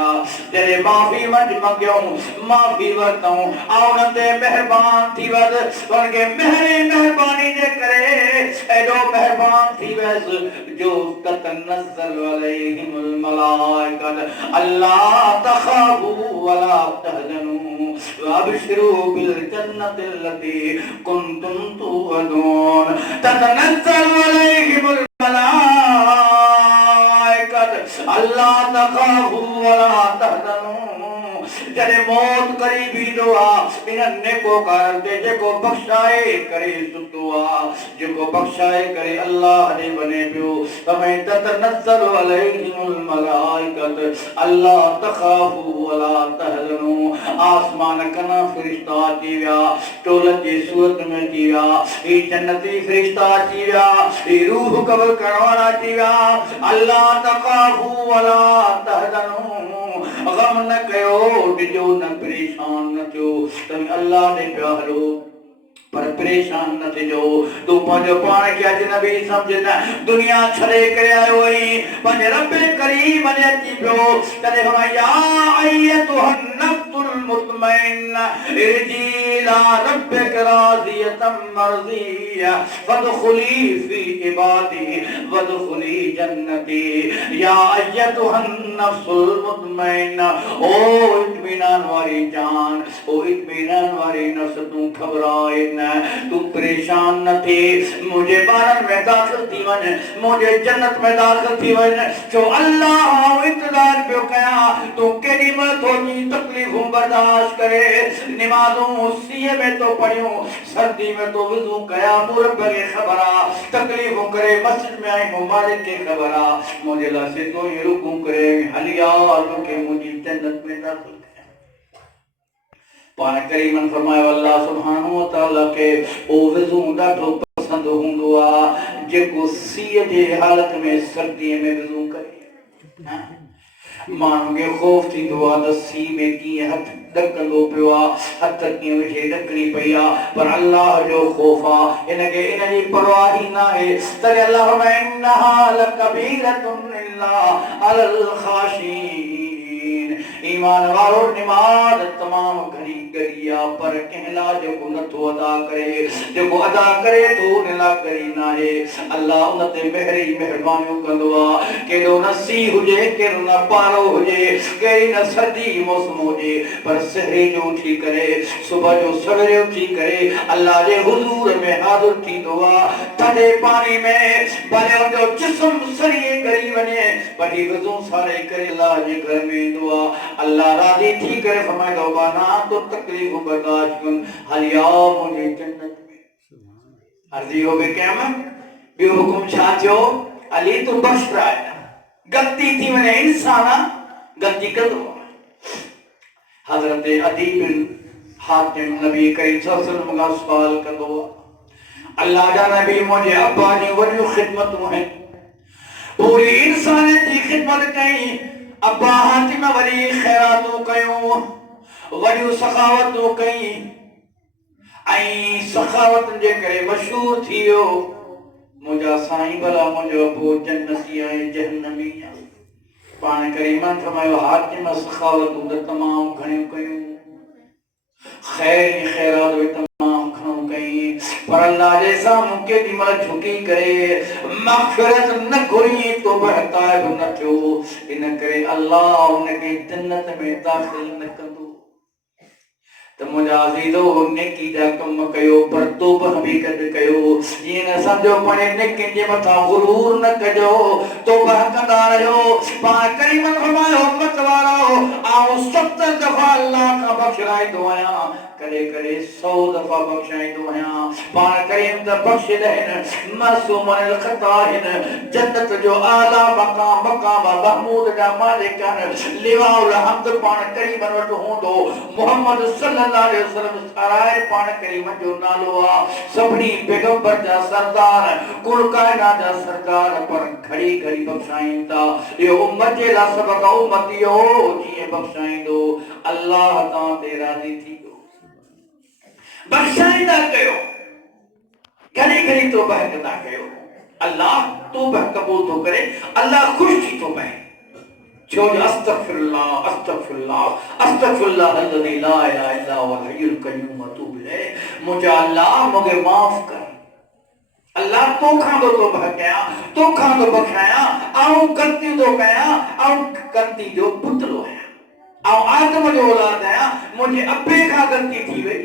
जॾहिं माफ़ी मंगियऊं माफ़ी वरितऊं उन्हनि ते महिरबान थी वियसि उनखे महिरबानी जे करे एॾो महिरबान थी वियसि जो ततनज़्ज़ल अलैहिमुल मलाइकत अल्ला तख़ाफू वला तहज़नू वअबशिरू बिल जन्नति अल्लती कुंतुम तुअदून ततनज़्ज़ल अलैहिमुल मलाइकत अल्ला तख़ाफू वला तहज़नू जड़े मौत करीबी दुआ इन नेकोकार दे जेको बख्शाए करे सुतुआ जेको बख्शाए करे अल्लाह ने बने पियो तमे ततनज़्ज़ल अलैहिमुल मलाइकत अल्लाह तख़ाफू वला तहज़नू आसमान कना फरिश्ता अची विया टोलनि जी सूरत में अची विया ही जन्नती फरिश्ता अची विया ही रूह कबूल करण वारा अची विया अल्लाह तखाफू वला तहज़नू गम न कयो डिजो न परेशान न थियो तुम अल्लाह ने पिया हलो पर परेशान न थियो तू पंहिंजो पाण खे अजनबी समझ न दुनिया छॾे करे आयो आई पंहिंजे रब करीम ने अची पियो तॾहिं फरमाया या अय्यतुहन नफ्सुल मुतमइन्ना इरजी इला रब्बिक राज़ियतम मर्ज़िया फदखुली फी इबादी वदखुली जन्नती या अय्यतुहन नफ्सुल मुतमइन्ना ओ इत्मीनान वारी जान ओ इत्मीनान वारी नफ्स तू घबराए तू परेशान न थे मुझे बारन में दाखिल थी वन मुझे जन्नत में दाखिल थी वन जो अल्लाह इंतजार पियो कया तू केडी मत होगी तकलीफों बर्दाश्त करे नमाजों सीए में तो पढ़ियो सर्दी में तो वुजू कया मुरब के खबरा तकलीफों करे मस्जिद में आई मुबारक के खबरा मुझे लासे तो ये रुकू करे हलिया के मुझे जन्नत में दाखिल पान करीमन फरमायो अल्लाह सुब्हानहु व तआला के ओ वज़ू ॾाढो पसंद हूंदो आ जेको सीअ जे हालत में सर्दी में वज़ू करे माण्हू खे ख़ौफ़ थींदो आ त सी में कीअं हथ ॾकंदो पियो आ हथ कीअं विझे ॾकणी पई आ पर अल्लाह जो ख़ौफ़ आ इनखे इन जी परवाह ई न आहे तॾहिं अल्लाह फरमाए इन्नहा लकबीरतुन इल्ला अलल ख़ाशिईन ईमान वारो नमाज तमाम घणी करिया पर कहला जो नथो अदा करे जो अदा करे तो नेला करी ना है अल्लाह उनते मेहरी मेहरबानी कंदो आ केडो नसी हुजे केडो न पारो हुजे केडी न सर्दी मौसम हुजे पर सहरी जो उठी करे सुबह जो सवेरे उठी करे अल्लाह जे हुजूर में हाजिर थींदो आ थधे पानी में भले जो जिस्म सरिए करी वने बड़ी वजू सारे करे अल्लाह जे घर में ईंदो आ अल्लाह राजी थी करे फरमाएगा बाना तो तकलीफ बर्दाश्त कर हलिया मुझे जन्नत में अर्जी हो बे क़यामत बियो हुकुम छा थियो अली तू बख्श रहा गलती थी वने इंसान गलती कंदो हजरत अदी बिन हातिम नबी करीम सल्लल्लाहु अलैहि वसल्लम सवाल कंदो अल्लाह जा नबी मुझे अब्बा जी वॾियूं ख़िदमतूं हैं पूरी इंसान की खिदमत कई अब्बा हातिम वरी खैरातूं कयूं वॾियूं सखावतूं कई ऐं सखावतुनि जे करे मशहूर थी वियो मुंहिंजा साईं भला मुंहिंजो अबो जन्नती आहे जहन्नमी आहे पाण करीमन फरमायो हातिम सखावतूं त तमामु घणियूं कयूं खैर खैरात बि तमामु घणो कई पर अल्लाह जे साम्हूं केॾी महिल झुकी करे मग़फ़िरत न घुरी तो बहताब न थियो इन करे अल्लाह उनखे जन्नत में दाख़िल न कंदो त मुंहिंजा अज़ीज़ो नेकी जा कम कयो पर तौबा बि गॾु कयो जीअं न सम्झो पाणे नेकियुनि जे मथां गुरूर न कजो तौबा कंदा रहियो पाण करीमन फरमायो उम्मत वारो आऊं 70 दफ़ा अल्लाह खां बख़्शाईंदो आहियां कॾहिं कॾहिं 100 दफ़ा बख़्शाईंदो आहियां पाण करीम त बख़्शियल आहिनि मासूम अल ख़ता आहिनि जन्नत जो आला मक़ाम महमूद जा मालिक आहिनि लिवाउल हम्द पाण करीमन वटि हूंदो मोहम्मद सल्लल्लाहु अलैहि वसल्लम सराय पाण करीमन जो नालो आ सभनी पैगंबर जा सरदार कुल कायनात जा सरदार पर घड़ी घड़ी बख़्शाईंदा यो उम्मत जे ला सबक उम्मतियो जीअं बख़्शाईंदो अल्लाह तां ते राज़ी थी बख़्शाईंदा कयो घड़ी घड़ी तौबा कंदा कयो अल्लाह तौबा कबूल तो करे अल्लाह खुश थी तो पए छो अस्तगफिरुल्लाह अस्तगफिरुल्लाह अस्तगफिरुल्लाह अल्लज़ी ला इलाहा इल्ला हुवल हय्युल क़य्यूम अतूबु इलैह मुझे अल्लाह मुझे माफ कर अल्लाह तो खां तो कया तो खां तो बख़्शाया आऊं गलती तो कया आऊं गलती जो पुतलो आया आऊं आदम जो औलाद आया मुझे अब्बे खां गलती थी वई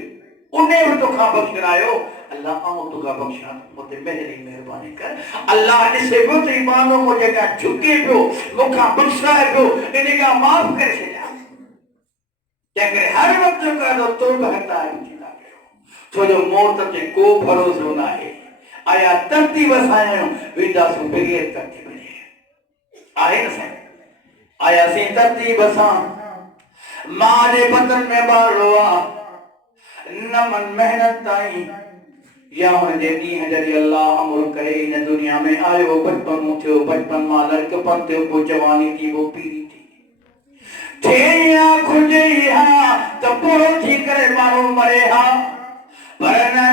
उन्हें भी तो खां बख़्शरायो अल्लाह आऊं तो का बख़्शा मुझे मेहरी मेहरबानी कर अल्लाह ने से वो तो ईमानो मुझे का झुके पियो मुखा बख़्शाए पियो इने का माफ करे छया क्या करे हर वक्त का तो बहता है चिंता करो तो जो मौत ते को भरोसो ना है आया तरतीब सां वेंदा सो बगैर तरतीब आहे न साईं आया सी तरतीब सां मां जे बदन में बालो न मन मेहनत ताई या हुनजे ॾींहं जॾहिं अल्लाह अमर करे इन दुनिया में आयो बचपन थियो बचपन मां लड़कपन थियो पोइ जवानी थी वो पीरी थी ठेया खुजे हा त पूरो थी करे माण्हू मरे हा पर न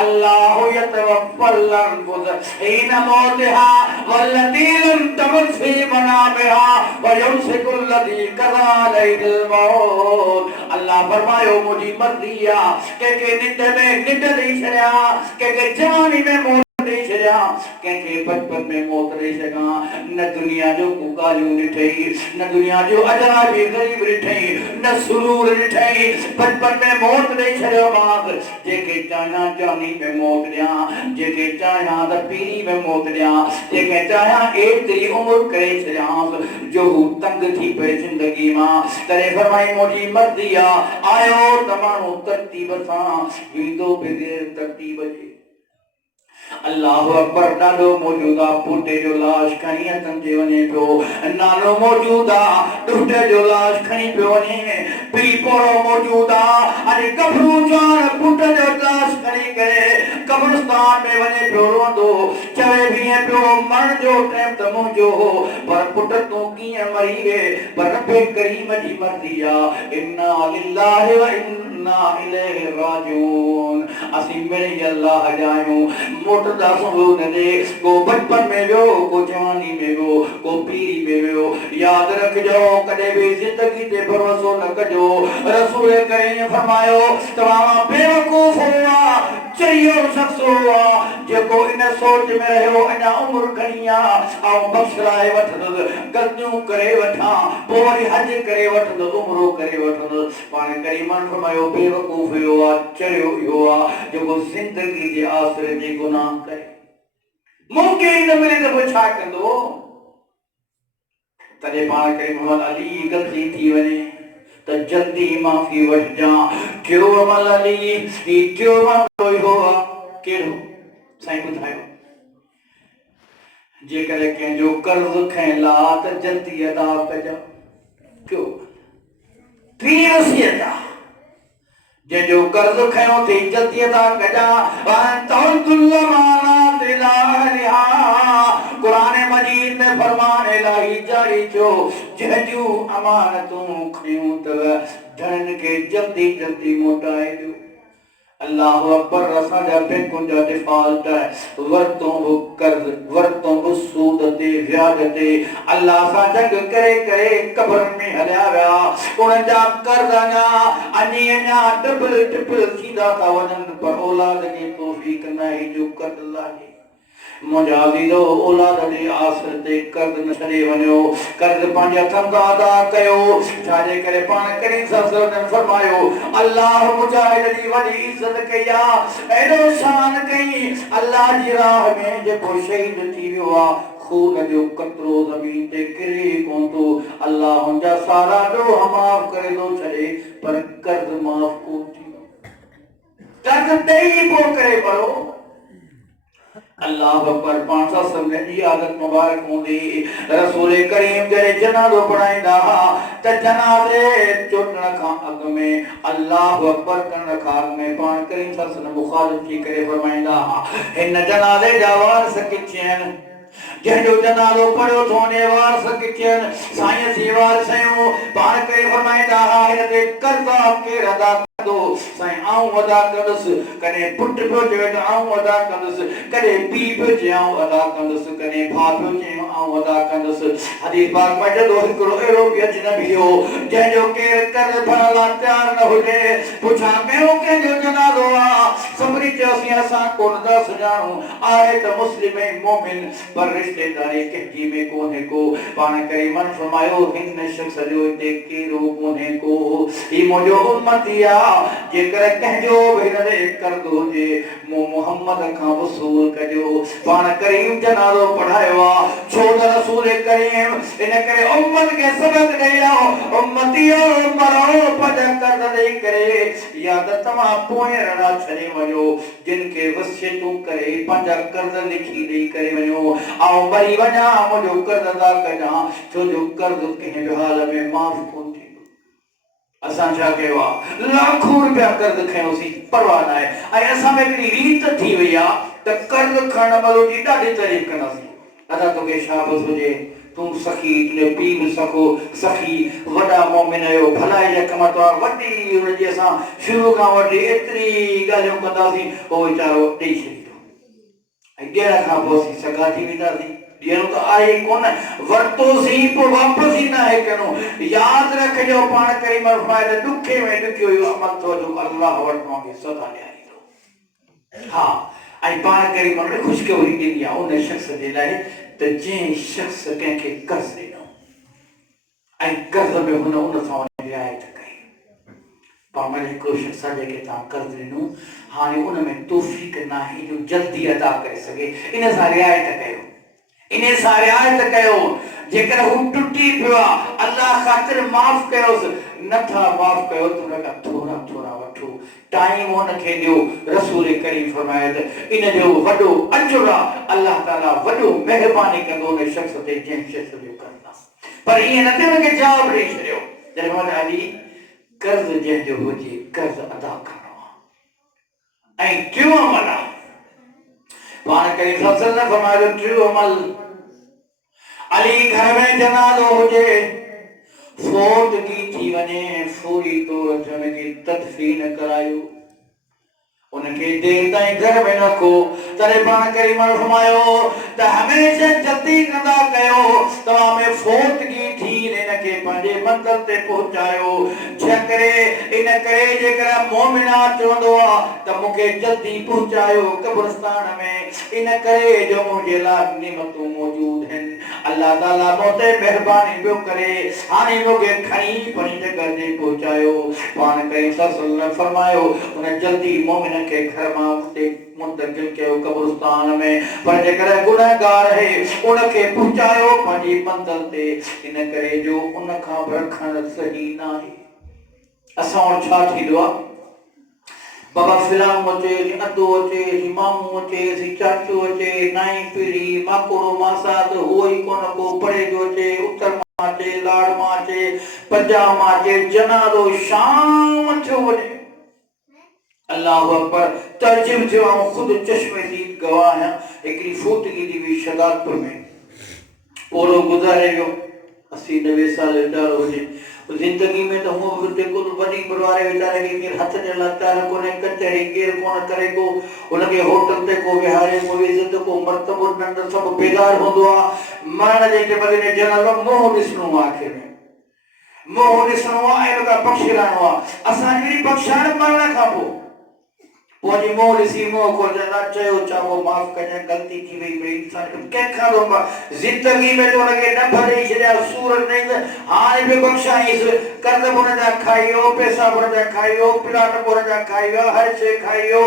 अल्लाह यतवफ़ल अनफुस हिन मौतिहा वल्लती लम तमत फी मनामिहा व युमसिकु अल्लज़ी क़ज़ा अलैहिल मौत अल्लाह फरमायो मुंहिंजी मर्ज़ी आहे के निंड में निंड ॾेई छॾिया के जवानी में मौत ॾेई छॾिया कंहिंखे बचपन में मौत ॾेई सघां न दुनिया जो को ॻाल्हियूं ॾिठई न दुनिया जो अजाबी ग़रीब ॾिठई न सुरूर ॾिठई बचपन में मौत ॾेई छॾियोमांसि जेके चाहियां जवानी में मौत ॾियां जेके चाहियां त पीरी में मौत ॾियां जेके चाहियां एतिरी उमिरि करे छॾियांसि जो हू तंग थी पए ज़िंदगी मां तॾहिं फरमाई मुंहिंजी मर्ज़ी आहे आयो त माण्हू तरतीब सां वेंदो बग़ैर तरतीब जे अल्लाह अकबर नालो मौजूदा पुटे जो लाश खणी हथन जे वने पियो नालो मौजूदा टुटे जो लाश खणी पियो वने पी पोरो मौजूदा अरे कबरू जान पुट जो लाश खणी करे कब्रिस्तान में वने पियो रोंदो चवे भी पियो मरण जो टाइम त मुंहिंजो हो पर पुट तूं कीअं मरी वे पर रब्बे करीम जी मर्ज़ी आहे इन्ना लिल्लाहि व इन्ना इलैहि राजिऊन असीं मिली अल्लाह जायूं मोटदा सुबह ने को बचपन में वियो को जवानी में वियो को पीरी में वियो याद रखजो कदे भी जिंदगी ते भरोसो न कजो रसूल करीम फरमायो तमाम बेवकूफ हुआ चरियो शख्स हुआ जेको इन सोच में रहियो अञा उम्र घणी आहे ऐं बख़्शलाए वठंदुसि गलतियूं करे वठां पोइ वरी हज करे वठंदुसि उम्रो करे वठंदुसि पाण करीमन फरमायो बेवकूफ हुयो आहे चरियो इहो आहे जेको ज़िंदगी जे आसिरे जे गुनाह करे मुमकिन न मिले त पोइ छा कंदो तॾहिं पाण करीम अली गलती थी वञे त जल्दी माफ़ी वठजां कहिड़ो अमल अली ही टियों मामलो इहो आहे कहिड़ो साईं ॿुधायो जेकॾहिं कंहिंजो कर्ज़ खयला त जल्दी अदा कजां कयो टी वसियत आहे जंहिंजो कर्ज़ खयो थी जल्दी अदा कजां कुरान मजीद में फरमान इलाही जारी थियो जंहिंजूं अमानतूं खयूं अथव धन खे जल्दी जल्दी मोटाए ॾियो अल्लाह अकबर असांजा बैंकुनि जा डिफॉल्ट वरतों बि कर्ज़ वरतों बि सूद ते व्याज ते अल्लाह सां जंग करे करे कब्र में हलिया विया उन्हनि जा कर्ज़ अञा डबल ट्रिपल थींदा था वञनि पर औलाद खे तौफ़ीक़ न आहे जो कर्ज़ लाहे मुंहिंजा अज़ीज़ो औलाद जे आसिर ते कर्ज़ न छॾे वञो कर्ज़ पंहिंजे हथनि सां अदा कयो छाजे करे पाण करीम सल्लल्लाहु फरमायो अल्लाह मुजाहिद जी वॾी इज़त कई आहे एॾो शान कई अल्लाह जी राह में जेको शहीद थी वियो आहे खून जो कतरो ज़मीन ते किरे कोन थो अल्लाह हुनजा सारा ॾोह माफ़ करे थो छॾे पर कर्ज़ माफ़ कोन थींदो कर्ज़ ॾेई पोइ करे भरो अल्लाह अकबर पाण सां सम्झण जी आदत मुबारक हूंदी रसूल करीम जॾहिं जनाज़ो पढ़ाईंदा हुआ त जनाज़े चुटण खां अॻु में अल्लाह अकबर करण खां अॻु में पाण करीम सां मुखालिफ़ थी करे फरमाईंदा हुआ हिन जनाज़े जा वारिस किथे आहिनि जंहिंजो जनाज़ो पढ़ियो थो वञे वारिस किथे आहिनि साईं जी वारिस आहियूं पाण करे फरमाईंदा हुआ हिन ते कर्ज़ केरु अदा साईं आऊं अदा कंदुसि कॾहिं पुट पियो चवे त आऊं अदा कंदुसि कॾहिं पीउ पियो चए आऊं अदा कंदुसि कॾहिं भाउ पियो चए आऊं अदा कंदुसि हदीस पाक में जॾो हिकिड़ो अहिड़ो बि अजनबी हो जंहिंजो केरु कर्ज़ भरण लाइ तयारु न हुजे पुछां कयो कंहिंजो जनाज़ो आहे सभिनी चयोसीं असां कोन था सुञाणूं आहे त मुस्लिम ऐं मोमिन पर रिश्तेदारी कंहिंजी में कोन्हे को पाण करीमन फरमायो हिन शख़्स जो हिते कहिड़ो कोन्हे को ही मुंहिंजो उम्मती आहे जेकर कंहिंजो बि हिनते कर्ज़ हुजे मूं मुहम्मद खां वसूल कजो पाण करीम जनाज़ो पढ़ायो आहे छो त रसूल करीम इन करे उम्मत खे सबक ॾेई उम्मतियो मरो पद कर्ज़ ॾेई करे या त तव्हां पोइ रड़ा छॾे वञो जिन खे वसियतूं करे पंहिंजा कर्ज़ लिखी ॾेई करे वञो ऐं वरी वञा मुंहिंजो कर्ज़ अदा कजां छो जो कर्ज़ कंहिं बि हाल में माफ़ कोन थींदो असां छा कयो आहे लाखों रुपया कर्ज़ खयोंसीं परवाह न आहे ऐं असां में हिकिड़ी रीत थी वई आहे त कर्ज़ खणण महिल जी ॾाढी तारीफ़ कंदासीं अदा तोखे शाबस हुजे तूं सखी तुंहिंजो पीउ बि सखो सखी वॾा मोमिन आहियो भलाई जा कम अथव वॾी हुनजी असां शुरू खां वठी एतिरी ॻाल्हियूं कंदासीं उहो वीचारो ॾेई छॾींदो ऐं ॾियण खां पोइ असीं सगा थी वेंदासीं ॾियणो त आहे ई कोन वरितोसीं पोइ वापसि ई न आहे करणो यादि रखिजो पाण करीम फरमाए त ॾुखे में ॾुखियो इहो अमल थो जो अलाह वटि तव्हांखे सदा ॾियारींदो हा ऐं पाण करीम में ख़ुशख़बरी ॾिनी आहे उन शख़्स जे लाइ त जंहिं शख़्स कंहिंखे कर्ज़ ॾिनो ऐं कर्ज़ में हुन उन सां रिआयत कई पाण हिकिड़ो शख़्स आहे जंहिंखे तव्हां कर्ज़ ॾिनो हाणे उन में तौफ़ीक़ न आहे जो जल्दी अदा करे सघे इन सां रिआयत कयो इन सां रिआयत कयो जेकर हू टुटी पियो आहे अलाह ख़ातिर माफ़ कयोसि नथा माफ़ कयो त हुन खां थोरा थोरा वठो टाइम हुनखे ॾियो रसूल करीम फरमाए त इन जो वॾो अजुर आहे अलाह ताला वॾो महिरबानी कंदो उन शख़्स ते जंहिं शख़्स जो कर्ज़ आहे पर ईअं न थियो हुनखे जवाबु ॾेई छॾियो जॾहिं अली कर्ज़ जंहिंजो हुजे कर्ज़ अदा करणो आहे ऐं टियों अमल आहे पाण करीम सल्लल्लाहु अलैहि वसल्लम फरमायो टियों अमल अली घर में जनाज़ो हुजे फोतगी थी वञे फौरी तौर ते हुनखे तदफीन करायो उनके देर ताईं घर में रखो तॾहिं पाण करीम फरमायो त हमेशह जल्दी कंदा कयो तव्हां में फोतगी थी इनखे पंहिंजे मंज़िल ते पहुचायो छा करे इन करे जेकर मोमिना चवंदो आहे त मूंखे जल्दी पहुचायो कब्रिस्तान में इन करे जो मुंहिंजे लाइ नेमतूं मौजूद आहिनि अल्लाह ताला मूं ते महिरबानी पियो करे हाणे मूंखे खणी पंहिंजी जॻह ते पहुचायो पाण करीम सल्लल्लाहु अलैहि वसल्लम फरमायो उन जल्दी मोमिन के घर मां उते मुंतकिल कयो कब्रिस्तान में पर जेकर गुनहगार है उनखे पहुचायो पंहिंजी मंज़िल ते इन करे जो उन खां रखण सही न आहे असां वटि छा थींदो आहे बाबा फिलाम अचे अदो अचे मामू अचे चाचू अचे नाई पीढ़ी माकोड़ो मासात उहो ई कोन को परे जो अचे उत्तर मां अचे लाड़ मां अचे पंजाब मां अचे जनाज़ो शाम थियो वञे अल्लाह अकबर तर्जुम थियो खुद चश्मे दीद गवाह आहियां हिकिड़ी फूटगी दी हुई शदादपुर में पोलो गुज़ारे वियो 80-90 साल वीचारो हुजे जिंदगी में तो हूं बिल्कुल वॾी परिवार वीचारे खे केर हथ ॾियण लाइ तयार कोन्हे कचहरी केर कोन करे को हुनखे होटल ते को विहारे को इज़त को मर्तबो नंढ सभु बेदार हूंदो आहे मरण जे बदिले जनम मोह ॾिसणो आहे आख़िर में मोह ॾिसणो आहे ऐं हुनखां बख़्शिराइणो आहे असां अहिड़ी बख़्शाइण मरण खां पोइ पोइ मोह ॾिसी मोह खोजंदा चयो चाहो माफ़ कजांइ ग़लती थी वई भई इंसान कंहिंखां रोक ज़िंदगी में तो हुनखे ॾंभ ॾेई छॾिया सूरत ॾेई त हाणे बि बख़्शाईंसि कर्ज़ बि हुनजा खाई वियो पैसा बि हुनजा खाई वियो प्लाट बि हुनजा खाई वियो हर शइ खाई वियो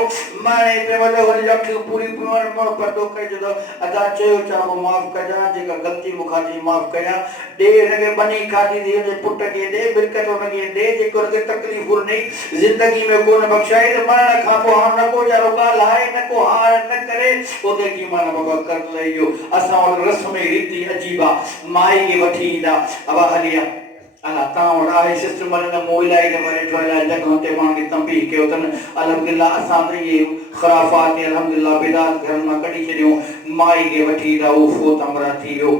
माणे पे वॾो हुनजी अखियूं पूरी पियूं पतो कजे त अदा चयो चाहो माफ़ कजां जेका ग़लती मूंखां थी माफ़ कयां ॾे हुनखे बनी खाधी थी हुनजे पुट खे ॾे बिरकत हुनखे ॾे जेको हुनखे तकलीफ़ूं ॾेई ज़िंदगी में कोन बख़्शाई त मरण खां पोइ न को जारो ॻाल्हाए न को हार न करे ओते की माना बाबा कर लइयो असां वटि रस्म रीति अजीब आहे माई खे वठी ईंदा अबा हलिया अला तव्हां वटि आहे सिस्टम न मोबाइल त वरी ठहियल जॻह ते माण्हुनि खे तंबीह कयो अथनि अल्हम्दुलिल्लाह असां त इहे ख़ुराफ़ात अल्हम्दुलिल्लाह बिदात घर मां कढी छॾियूं माई खे वठी ईंदा उहो फोत अमरा थी वियो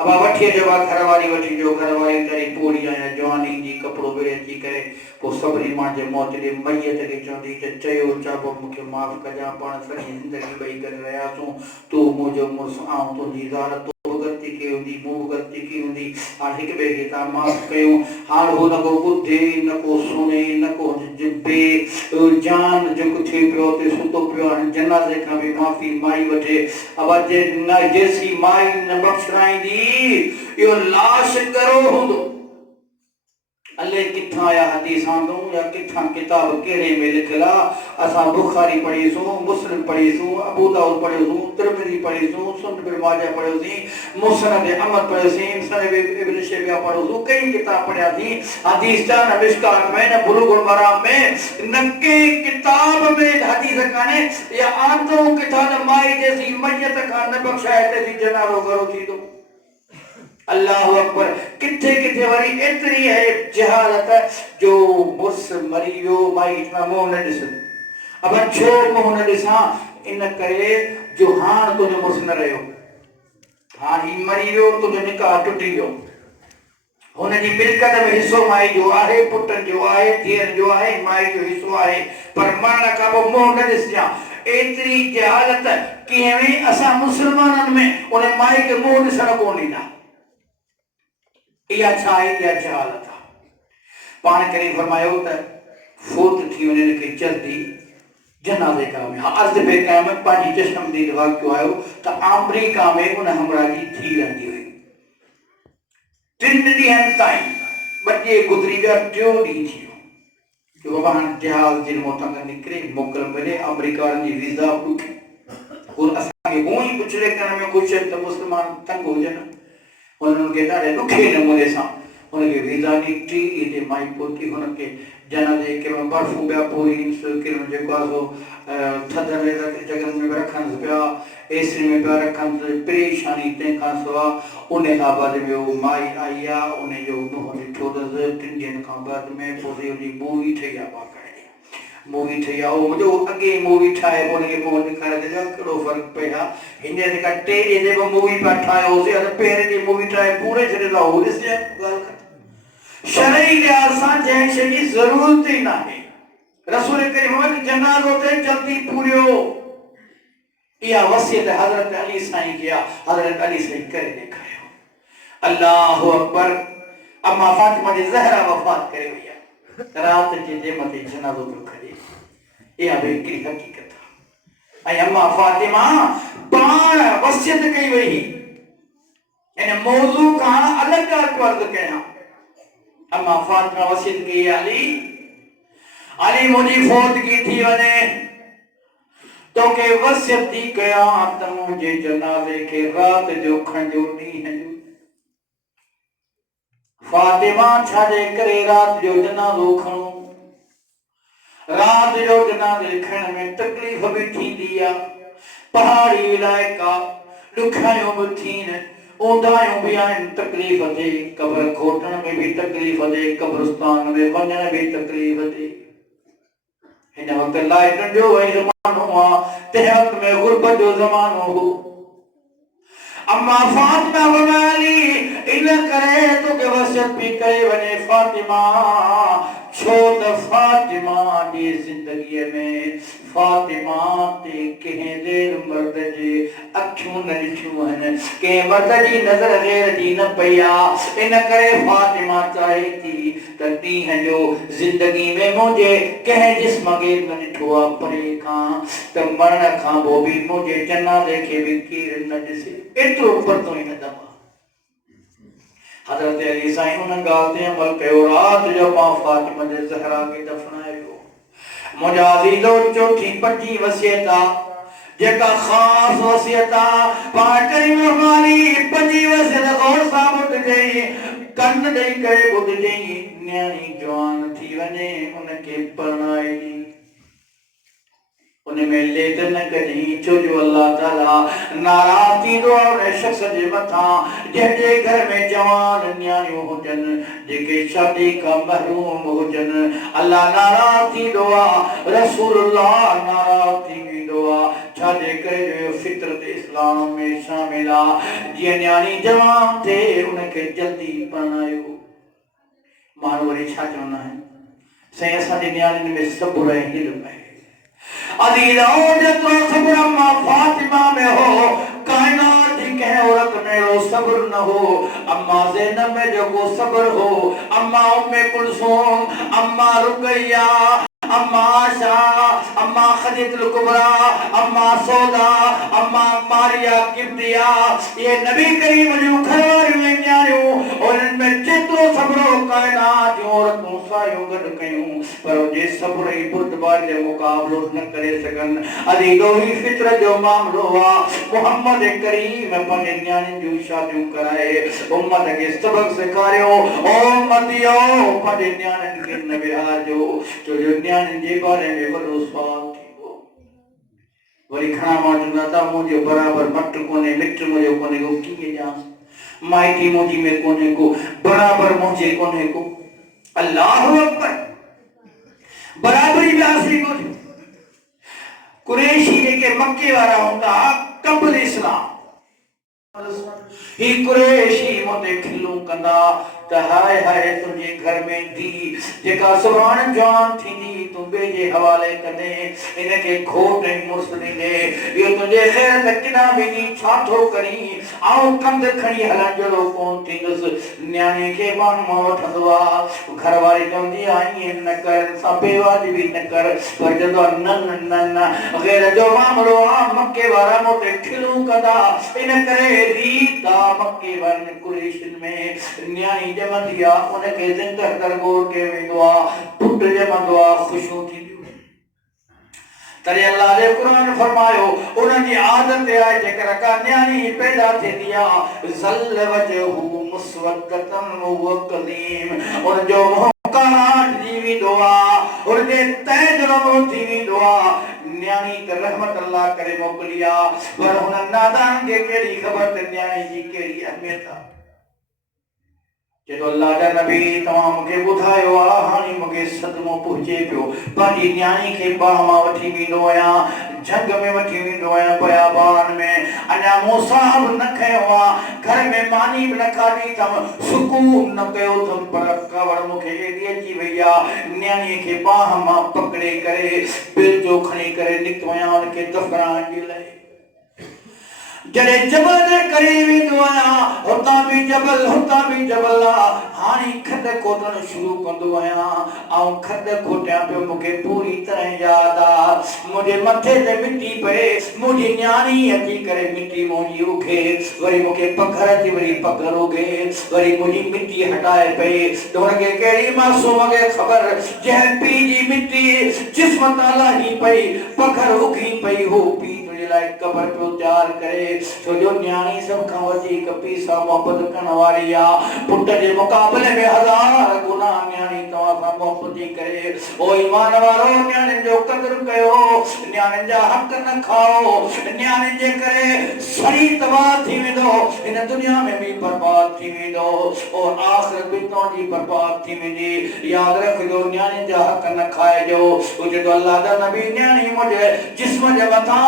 अब वठी अचो घरवारी वठी जो घरवारी करे पूरी आया जवानी जी कपिड़ो बि अची करे पोइ सभिनी मां जे मौत ॾे मैयत खे चवंदी त चयो चाबो मूंखे माफ़ु कजां पाण सॼी ज़िंदगी ॿई करे रहियासीं तूं मुंहिंजो मुड़ुसु आउं तुंहिंजी ज़ाल तूं बि ग़लती कई हूंदी मूं बि ग़लती कई हूंदी हाणे हिक ॿिए खे तव्हां माफ़ु कयूं हाणे हू न को ॿुधे न को सुणे न को जिबे जान जेको थिए पियो हुते सुतो पियो हाणे जनाज़े खां बि माफ़ी माई वठे अब जेसी माई न बख़्शराईंदी इहो लाश करो हूंदो अल्ले किथां आया हदीस आंदूं या किथां किताब कहिड़े में लिखियल आहे असां बुखारी पढ़ीसूं मुस्लिम पढ़ीसूं अबू दाऊद पढ़ियोसूं तिरमिज़ी पढ़ीसूं सुनन इब्न माजा पढ़ियोसीं मुस्नद अहमद पढ़ियोसीं मुस्नद इब्न शैबा पढ़ियोसूं कई किताब पढ़ियासीं हदीस जा न मिशकात में न बुलूगुल मराम में न के किताब में हदीस काने या आंदो किथां न माई जैसी मैयत खां न बख़्शाए तेसी जनाज़ो करो थींदो अल्लाह अकबर। किथे किथे वरी एतरी है जहालत जो मुस मरियो भाई इतना मुंह न ॾिस। अब छो मुंह न ॾिसां? इन करे जो हाण तुंहिंजो मुस न रहियो, हाण ही मरी वियो, तुंहिंजो निकाह टुटी वियो, हुनजी मिल्कत में हिस्सो माई जो आहे, पुटनि जो आहे, धीअनि जो आहे, माई जो हिस्सो आहे, पर मरण खां पोइ मुंह न ॾिसजां। एतिरी जहालत कीअं में असां मुस्लमाननि में उन माई खे मुंह ॾिसण कोन ॾींदा। इहा छा आहे? इहा जहालत आहे। पाण करे फरमायो त फोत थी वञे हिनखे जल्दी जनाज़े का में अर्ज़ पे क़यामत पंहिंजी चश्मदीद वाक़ियो आयो त अमेरिका में उन हमरा जी थी रहंदी हुई। 3 ॾींहंनि ताईं बचे गुज़री विया, 3 ॾींहं थी वियो कि बाबा हाणे जहाज़ जे मौतां निकिरे, मोकल मिले, अमेरिका वारनि जी वीज़ा ॾुखी। और असांखे हूअं ई पुछड़े करण में ख़ुशि आहिनि त मुस्लमान तंग हुजनि, उन्हनि खे ॾाढे ॾुखे नमूने सां हुनखे वीज़ा ॾी। 3 ॾींहं ते माई पहुती, हुनखे जनाज़े के बर्फ़ूं पिया पूरींस, के जेको आहे सो थधि जॻहनि में रखनि पिया, एसी में पिया रखनि, परेशानी। तंहिंखां सवाइ उन खां बाद में उहो माई आई आहे, उनजो मुंहुं ॾिठो अथसि 3 ॾींहंनि खां बाद में। पोइ हुनजी मूवी ठही आहे, बाक़ाइदा मूवी ठही आहे। उहो मुंहिंजो अॻे मूवी ठाहे पोइ हुनखे मुंहुं ॾेखारे छॾियो, कहिड़ो फ़र्क़ु पए हा। हींअर जेका 3 ॾींहं ते मूवी पिया ठाहियोसीं, असां पहिरें ॾींहुं मूवी ठाहे पूरे छॾींदा, उहो ॾिसजे ॻाल्हि ख़तमु। शरई लिहाज़ सां जंहिं शइ जी ज़रूरत ई नाहे, रसूल करीम जनाज़ो ते जल्दी पूरियो। इहा वसियत हज़रत अली साईं किया, हज़रत अली साईं करे ॾेखारियो। अल्लाह अकबर। अम्मा फातिमा जी ज़हरा वफ़ात करे वई आहे, रात जे जंहिं मथे जनाज़ो पियो खड़े। इहा बि हिकिड़ी हक़ीक़त आहे। ऐं अम्मा फातिमा पाण वसियत कई वई। इन मौज़ू खां अलॻि ॻाल्हि अर्ज़ कयां। अम्मा फातिमा वसियत कई, अली मुंहिंजी फौतगी थी वञे, तोखे वसियत थी कयां त मुंहिंजे जनाज़े खे रात जो खणजो, ॾींहं जो। फातिमा छाजे करे रात जो जनाज़ो खणो? रात जो जनाज़े खणण में तकलीफ़ बि थींदी आहे, पहाड़ी इलाइक़ा, ॾुखियाइयूं बि थियनि, ऊंधाइयूं बि आहिनि, तकलीफ़ थिए, क़ब्र खोटण में बि तकलीफ़ थिए, क़ब्रिस्तान में वञण बि तकलीफ़ थिए। हिन वक़्तु लाइटुनि जो वही ज़मानो आहे, तंहिं वक़्त में गुरबत जो ज़मानो हो। अम्मा फातिमा फरमाई, इन करे तोखे वसियत बि करे वञे फातिमा, छो त फातिमा जी ज़िंदगीअ में फातिमा ते कंहिं गैर मर्द जे अखियूं न ॾिठियूं आहिनि, कंहिं मर्द जी नज़र गैर जी न पई आहे। इन करे फातिमा चाहे थी त ॾींहं जो ज़िंदगी में मुंहिंजे कंहिं जिस्म खे न ॾिठो आहे परे खां, त मरण खां पोइ बि मुंहिंजे जनाज़े खे बि केरु न ॾिसे, एतिरो परतो ई न दॿा। हज़रत अली साईं उन ॻाल्हि ते अमल कयो। रात जो मां फातिमा जे ज़हरा खे दफ़नायो। मुंहिंजा अज़ीज़ो, चोथी 25 वसियत आहे, जेका ख़ासि वसियत आहे। पाण करीम वाली 25 वसियत गौर सां ॿुधजई, कन ॾेई करे ॿुधजई। न्याणी जवान थी वञे, उनखे परणाए ॾी, उनमें लेट न करी, छो जो अल्लाह ताला नाराज़ थींदो आहे उन शख़्स जे मथां जंहिंजे घर में जवान न्याणियूं हुजनि, जेके शादी खां महरूम हुजनि। अल्लाह नाराज़ थींदो आहे, रसूलुल्लाह नाराज़ थी वेंदो आहे। छाजे करे फितरत इस्लाम में शामिल आहे, जीअं न्याणी जवान थिए उनखे जल्दी परणायो। माण्हू वरी छा चवंदा आहिनि, साईं असांजी न्याणियुनि में सब्र ऐं इल्म आहे। अज़ीज़ो, जेतिरो सब्र अम्मा फातिमा में हो, कायनात जी कंहिं औरत में वो सब्र न हो। अम्मा ज़ैनब में जेको सब्र हो, अम्मा उम्मे कुलसूम, अम्मा रुकैया, अम्मा आशा, अम्मा खदीजतुल कुबरा, अम्मा सौदा, अम्मा मारिया किब्रिया, ये नबी करीम जूं घरवारियूं ऐं न्याणियूं, उन्हनि में जेतिरो सब्र हो कायनात जूं औरतूं सारियूं गॾु कयूं, पर जे सब्र ऐं बुर्दबारी जो मुक़ाबिलो न करे सघनि। अज़ीज़ो, ही फितरत जो मामलो आहे। मोहम्मद करीम पंहिंजे न्याणियुनि जूं शादियूं कराए उम्मत खे सबक़ सेखारियो। ओ उम्मतियो, पंहिंजे न्याणियुनि खे न विहारिजो, छो जो न्याणियुनि जे बारे में वॾो सुवाल थींदो। वरी घणा माण्हू चवंदा था मुंहिंजे बराबरि मट कोन्हे, मिट मुंहिंजो कोन्हे, उहो कीअं ॼाण? माइटी मुझी में कोने को बराबर मुझे कोने को अल्लाह अकबर बराबरी में हासिल को कुरैशी के मक्के वाला होता कबल इस्लाम ही कुरैशी मोते खिलू कंदा त हाय हाय तुझे घर में दी जेका सुभान जान थी तू बेजे हवाले कने इनके खोट मुर्सदी दे यो तुझे खैर तकना बिनी छाथो करी आओ कंद खणी हलन जड़ो कोन थींदस न्याणे के बाण मौत हदवा घर वाली चंदी आई न कर सबे वाजिबी न कर पर जदो नन नन गैर जो मामलो मक्के वाला मोते खिलू कंदा इन करे रीता मक्के वाले कुरैशन में न्याणी जमंदिया उनके जिंदर दरगोर के विदवा पुट जमंदवा खुशू थी तरे अल्लाह ने कुरान फरमायो उनकी आदत है जेकर का न्याणी पैदा थी दिया जल वजहु मुसवद्दतन व कलीम और जो मुहकारात जीवी दुआ और जे तेजरो जीवी दुआ न्याणी त रहमत अल्लाह करे मोकलिया पर हुन नादान के केड़ी खबर त न्याणी जी केड़ी अहमियत है जे तो अल्लाह जा नबी तमाम के बुधायो आ हानी मगे सदमो पहुंचे पियो पाजी न्याणी के बाहमा वठी विंदो आया जंग में वठी विंदो आया बयाबान में अना मुसाहब न खयो घर में मानी न खानी तम सुकून न कयो तम पर कवर मुखे एडी अची भैया न्याणी के बाहमा पकड़े करे बिल जो खणी करे निकवया उनके दफनान जी ले जरे जबल दे करीबी दुआया होता भी जबल हानी खद कोटन शुरू कंदो आया आऊं खद कोटिया पे मुके पूरी तरह याद आ मुझे मथे ते मिट्टी पे मुझे न्याणी अची करे मिट्टी मोजी उखे वरी मुके पखर थी वरी पखर उगे वरी मुझी मिट्टी हटाए पे दोन के केड़ी मासूम के खबर जे पी जी मिट्टी जिस्म ताला ही पई पखर उगी पई हो पी लाइक कबर पे उचार करे छो जो न्याणी सब खां वधीक पीसा मोहब्बत करण वाली आ पुट जे मुकाबले में हजार गुना न्याणी तवा सां मोहब्बत करे ओ ईमान वारो न्याणी जो कदर कयो न्याणी जा हक न खाओ न्याणी जे करे सड़ी तबाह थी वेंदो इन दुनिया में भी बर्बाद थी वेंदो और आखिरत में तोजी बर्बाद थी वेंदी याद रखजो न्याणी जा हक न खाएजो उजे तो अल्लाह दा नबी न्याणी मुझे जिस्म जे मथा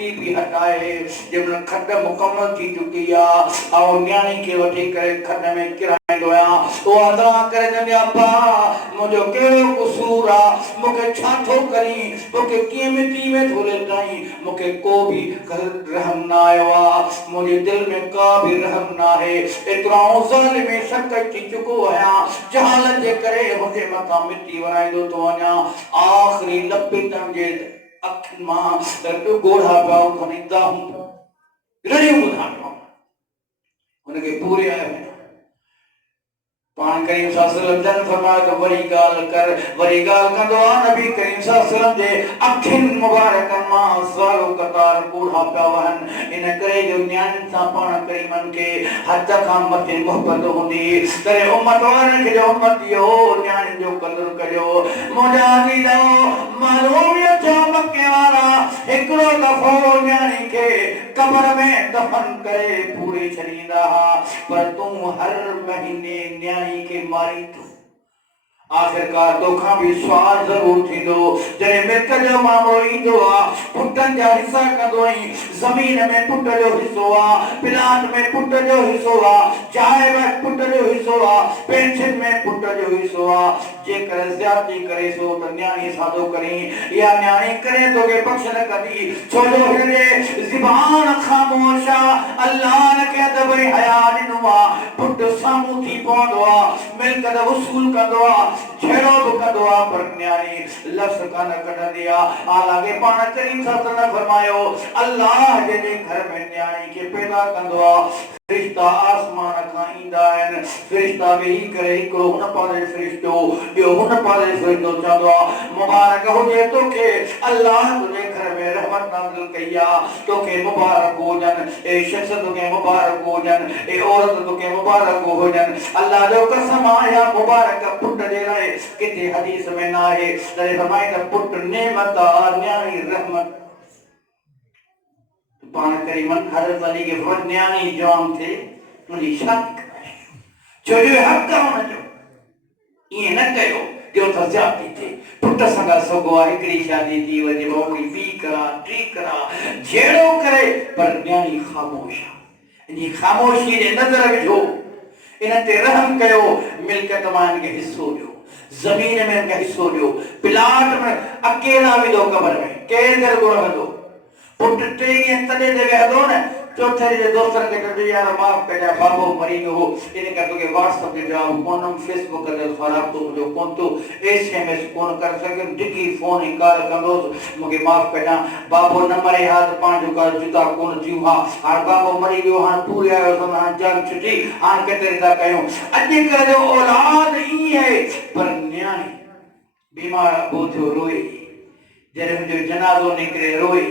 भी हटाए जब खड मुकम्मल थी चुकी आ और न्याणी के वठी करे खड में किराएंदो आ तो अदरा करे जने अब्बा मुझो केड़ो कसूर आ मुके छाथो करी मुके के मिट्टी में धोले ताई मुके को भी रहम ना आयो आ मुझे दिल में का भी रहम ना है इतना जालिम शक थी चुको है जहालत जे करे मुझे मथा मिट्टी वराइंदो तो अना आखिरी लपे तम जे अखन मां तो गोढ़ा पाओ खनिदा हूं रड़ी बुधायो उनके पूरे आए पान करीम सल्लल्लाहु अलैहि वसल्लम फरमाया तो वरी गाल कंदो आ नबी करीम सल्लल्लाहु अलैहि वसल्लम जे अखिन मुबारक मां सवालो कतार बूढ़ा पावन इन करे जो न्याणी सा पान करीमन के हद का मथे मोहब्बत हुंदी तरे उम्मत वारन के जो उम्मत यो न्याणी जो कदर कयो मुजादी लो मालूमियत जो मक्के वाला एकरो दफो न्याणी के कब्र में दफन करे पूरी छरींदा पर तू हर महीने न्याणी के मारी तो आखिरकार तोखा भी सवाल जरूर थींदो जरे मृत जो मामलो ईंदो आ पुटन जा हिस्सा कंदो आई जमीन में पुट जो हिस्सो आ प्लाट में पुट जो हिस्सो आ चाय में पुट जो हिस्सो आ पेंशन में पुट जो हिस्सो आ जेकर ज्यादती करे सो त न्याणी सादो करी या न्याणी करे तो के पक्ष न कदी छोजो हिने ज़बान खामोशा अल्लाह ने कह दबई हया दिनुआ पुट सामू थी पवंदो आ मिलकत वसूल कंदो आ छेड़ो कंदो आ पर न्याणी लफ्ज़ कान कढ दिया हालांकि पाण करीम सल्लल्लाहु अलैहि वसल्लम फरमायो अल्लाह जे घर में न्याणी के पैदा कंदो आ फरिश्ता आसमान खां ईंदा आहिनि फरिश्ता वेही करे हिकिड़ो हुन पासे फरिश्तो ॿियो हुन पासे फरिश्तो चवंदो आहे मुबारक हुजे तोखे अल्लाह तुंहिंजे घर में रहमत नाज़िल कई आहे तोखे मुबारक हुजनि ए शख़्स तोखे मुबारक हुजनि ए औरत तोखे मुबारक हुजनि अल्लाह जो कसम आहे मुबारक पुट जे लाइ किथे हदीस में न आहे तॾहिं फरमाईंदा पुट नेमत आहे न्याणी रहमत पान करीमन हज़रत अली के फरमाया न्याणी जवान थे उनजी शादी कराए छो जो हक़ आहे हुनजो ईअं न कयो जो त ज्यादती थिए पुट सां ॻाल्हि सघो आहे हिकिड़ी शादी थी वञे वरी ॿी करा टी करा जहिड़ो करे पर न्याणी ख़ामोश आहे इन ख़ामोशी जे नज़र विझो इन ते रहम कयो मिल्कियत मां हिनखे हिसो ॾियो ज़मीन में हिनखे हिसो ॾियो प्लाट में अकेला विधो कबर में केरु घर को रहंदो पुट 3 ॾींहं तॾहिं ते विहंदो न चौथे ॾींहं दोस्तनि खे चवंदो यार माफ़ कजां बाबो मरी वियो हो इन करे तोखे व्हाट्सएप ते जवाब कोन फेसबुक ते राब्तो मुंहिंजो कोन थो SMS कोन करे सघियुमि डिघी फोन ई कॉल कंदोसि मूंखे माफ़ कजां बाबो न मरे हा त पंहिंजो का जुदा कोन थियूं हा हाणे बाबो मरी वियो हाणे तूं आयो हाणे जान छुटी हाणे केतिरे था कयूं अॼुकल्ह जो औलाद ईअं आहे पर न्याणी बीमार अबो थियो रोए जॾहिं मुंहिंजो जनाज़ो निकिरे रोए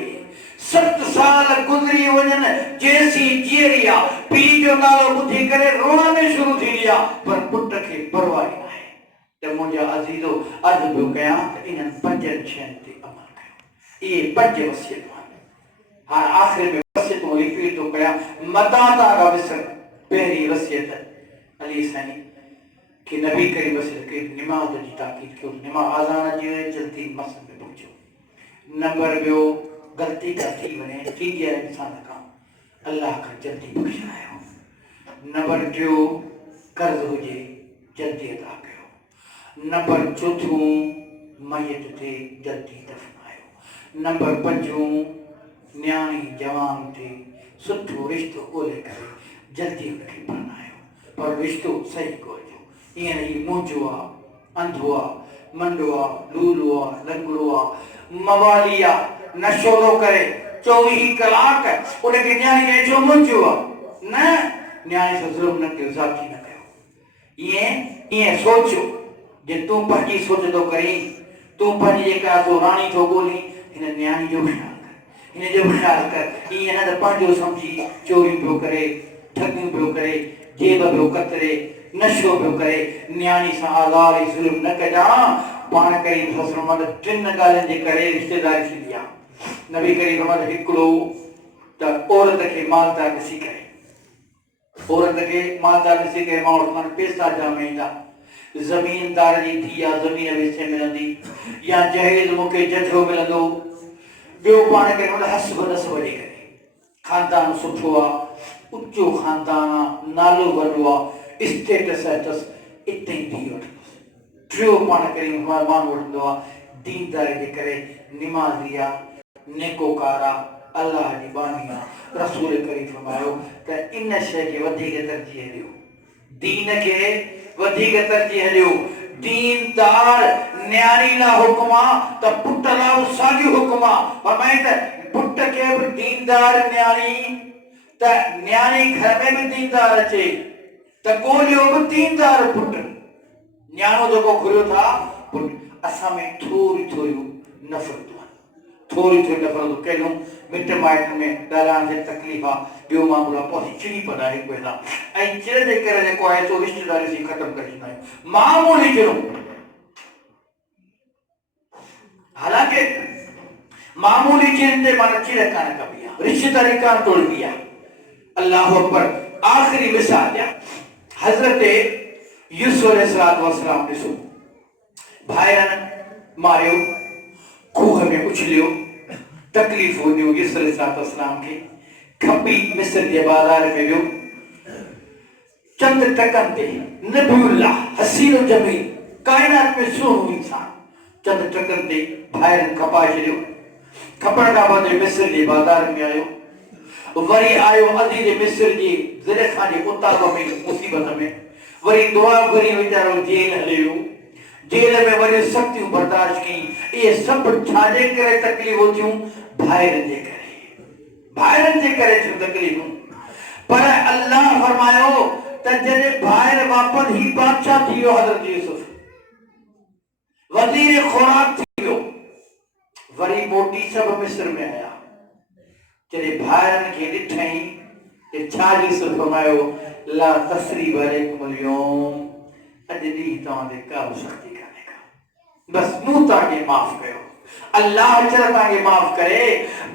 7 साल गुज़री वञनि जेसी जीअरी आहे पीउ जो नालो ॿुधी करे रोअण में शुरू थींदी आहे पर पुट खे परवाह न आहे त मुंहिंजा अज़ीज़ो अर्ज़ु पियो कयां त इन्हनि 5 शयुनि ते अमल कयो इहे 5 वसियतूं आहिनि हाणे आख़िर में वसियतूं रिपीट थो कयां मता था विसर पहिरीं वसियत अली साईं कि नबी करीम वसियत कई निमाज़ जी ताक़ीद कयो निमाज़ आज़ान अची वञे जल्दी मस्जिद में पहुचो नंबर ॿियो गलती का थी वने थी है इंसान का अल्लाह का जल्दी बख्शायो नंबर 2 कर्ज हुजे जल्दी अदा कयो नंबर 4 मयत थे जल्दी दफनायो नंबर 5 न्याणी जवान थे सुठो रिश्तो ॻोल्हे करे जल्दी उनखे परणायो पर रिश्तो सही ॻोल्हियो ईअं ही मुंहिंजो आहे अंधो आहे मंडो आहे लूलो आहे लंगड़ो आहे मवाली आहे नशो थो करे 24 कलाक उनखे न्याणी खे जो मुंहिंजो आहे न न्याणी सां ज़ुल्म न कयो ज़ाती न कयो ईअं सोचो जे तूं पंहिंजी सोच थो करीं तूं पंहिंजी जेका सो राणी थो ॻोल्हीं हिन न्याणी जो ख़्यालु कर हिन जो ख़्यालु कर ईअं न त पंहिंजो सम्झी चोरियूं पियो करे ठगियूं पियो करे जेब पियो कतरे नशो पियो करे न्याणी सां आज़ार ऐं ज़ुल्म न कजां पाण करीम ससुर 3 ॻाल्हियुनि जे करे रिश्तेदारी थींदी आहे नबी करीम फरमायो हिकिड़ो त औरत खे मालदार ॾिसी करे औरत खे मालदार ॾिसी करे माण्हू वटि पैसा जाम ईंदा ज़मीनदार जी थी या ज़मीन वेचे मिलंदी या जहेज मूंखे जजो मिलंदो ॿियो पाण खे हसब नसब जे करे खानदान सुठो आहे ऊचो खानदान आहे नालो वॾो आहे स्टेटस आहे अथसि इते ई थी वठंदुसि टियों पाण करीम माण्हू वठंदो आहे दीनदारी जे करे निमाज़ी आहे नेकोकार आहे अल्लाह जी बानी आहे रसूल करीम फरमायो त इन शइ खे वधीक तरजीह ॾियो दीन खे वधीक तरजीह ॾियो दीनदार न्याणी लाइ हुकुम आहे त पुट लाइ साॻियो हुकुम आहे फरमाए त पुट खे बि दीनदार न्याणी त न्याणी घर में बि दीनदार अचे त ॻोल्हियो बि दीनदार पुट न्याणो जेको घुरियो था पुट असां में थोरियूं नफ़रतूं थोड़ी नफ़रत कयूं मिट माइटनि में ॻाल्हाइण जी तकलीफ़ आहे ॿियो मामलो आहे पोइ चिड़ी पढ़ाई हिक ऐं चिड़ जे करे जेको आहे सो रिश्तेदारी सी ख़तमु करे छॾींदा आहियूं मामूली चिड़ो हालांकि मामूली चिड़ ते माना चिड़ कान कबी आहे रिश्तेदारी कान तोड़बी आहे अल्लाह अकबर आख़िरी मिसाल ॾियां हज़रत यूसुफ अलैहिस्सलाम ॾिसो भाइरनि मारियो खूह में उछलियो तकलीफ़ ॾियो यूसुफ अलैहिस्सलाम खे खपी मिस्र जे बाज़ार में वियो चंद टकनि ते नबीउल्लाह हसीनो जमीन काइनात में सुहिणो इंसान चंद टकनि ते भाइरनि खपाए छॾियो खपण खां बाद मिस्र जे बाज़ार में आयो वरी आयो अज़ीज़ मिस्र जी ज़ुलेखा जे उताब में मुसीबत में वरी दुआ घुरी वीचारो जेल हले वियो जेल में वरी सख़्तियूं बर्दाश्त कई ये सब छाजे करे तकलीफ़ूं थियूं भाइरनि जे करे थियूं तकलीफ़ूं पर अल्लाह फरमायो त जॾहिं भाइर वापस ही बादशाह थी वियो हज़रत यूसुफ वज़ीर खुराक थी वियो वरी मोटी सब मिस्र में आया जॾहिं भाइरनि खे ॾिठई त छा यूसुफ फरमायो ला तस्रीब अलैकुमुल यौम अॼु ॾींहुं तव्हां ते का बि सख़्ती कान्हे का बस मूं तव्हांखे माफ़ कयो अल्लाह चर तव्हांखे माफ़ करे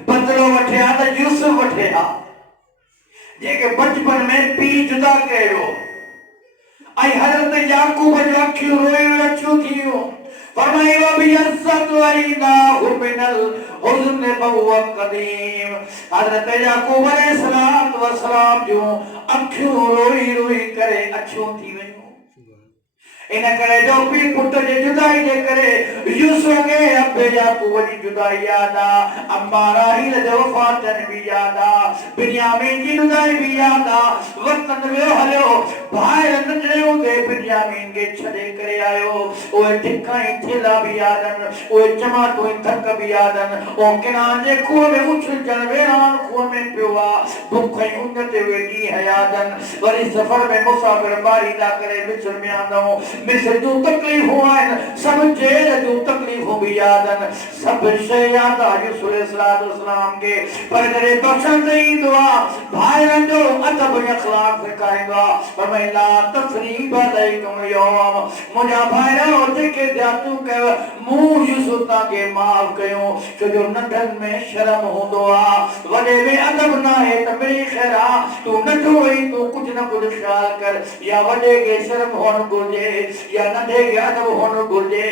बदिलो वठे हा त यूसुफ वठे हा जेके बचपन में पी जुदा कयो आई हज़रत याकूब जो अखियूं रोई अछियूं थियूं फरमाई वबियसत वईनाहु मिनल हुज़्न बहुव क़दीम हज़रत याकूब अलैहिस्सलाम वसलाम जो अखियूं रोई रोई करे अछियूं थी वयूं इन करे जो पी पुट जे जुदाई जे करे यूसुफ के अब्बे याकूब जी जुदाई याद आ अम्मा राहील जो वफ़ातन भी याद आ बिन्यामीन जी जुदाई भी याद आ वतन वियो हलियो भाई नंढड़े हूंदे बिन्यामीन के छॾे करे आयो ओए टिका ऐं थेला भी याद आहिनि ओए चमाटो ऐं थक भी याद आहिनि ओ किनान जे खूह में उछलजण वेरान खूह में पियो आहे बुख ऐं उन ते उहे ॾींहं याद आहिनि वरी सफ़र में मुसाफ़िर बारीदा करे मिस्र में आंदऊं मिस्र जूं तकलीफ़ूं आहिनि सब जेल जूं तकलीफ़ूं भी याद आहिनि सब शइ याद आहे यूसुफ अलैहिस्सलाम के पर जॾहिं बख़्शण ते ईंदो आहे भाइरनि जो अदब ऐं अख़लाक़ सेखारींदो आहे फरमाईंदा ला तस्रीब अलैकुम यौम मुंहिंजा भाइर जेके ज़्यादतियूं कयो मूं यूसुफ तव्हांखे माफ़ कयूं छो जो नंढनि में शर्म हूंदो आहे वॾे में अदब न आहे त मेरी ख़ैर आहे तूं नंढो आहीं तूं कुझु न कुझु ख़्यालु कर या वॾे खे शर्म हुअणु घुरिजे या नंढे खे अदब हुअणु घुरिजे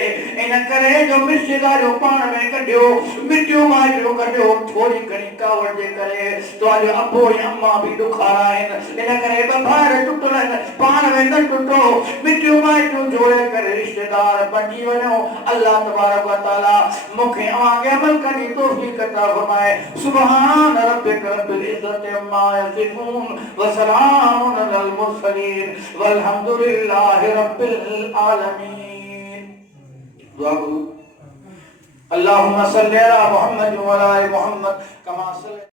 इन करे जो रिश्तेदारियूं पाण में कढियो मिटियूं माइटियूं कढियो थोरी घणी कावड़ जे करे तुंहिंजो अबो ऐं अम्मा बि ॾुखारा आहिनि इन करे ॿ भाइर टुटल आहिनि पाण में न टुटो मिटियूं माइटियूं जोड़े करे रिश्तेदार बणिजी वञो अल्लाह तबारक व तआला मूंखे अव्हांखे अमल करण जी तौफ़ीक़ अता फरमाए सुभान रब्बिक रब्बिल इज़्ज़ति अम्मा यसिफून व सलामुन अलल मुरसलीन वल्हम्दुलिल्लाहि रब्बिल आलमीन दुआ करो अल्लाहुम्मा सल्लि अला मुहम्मद व अला आलि मुहम्मद कमा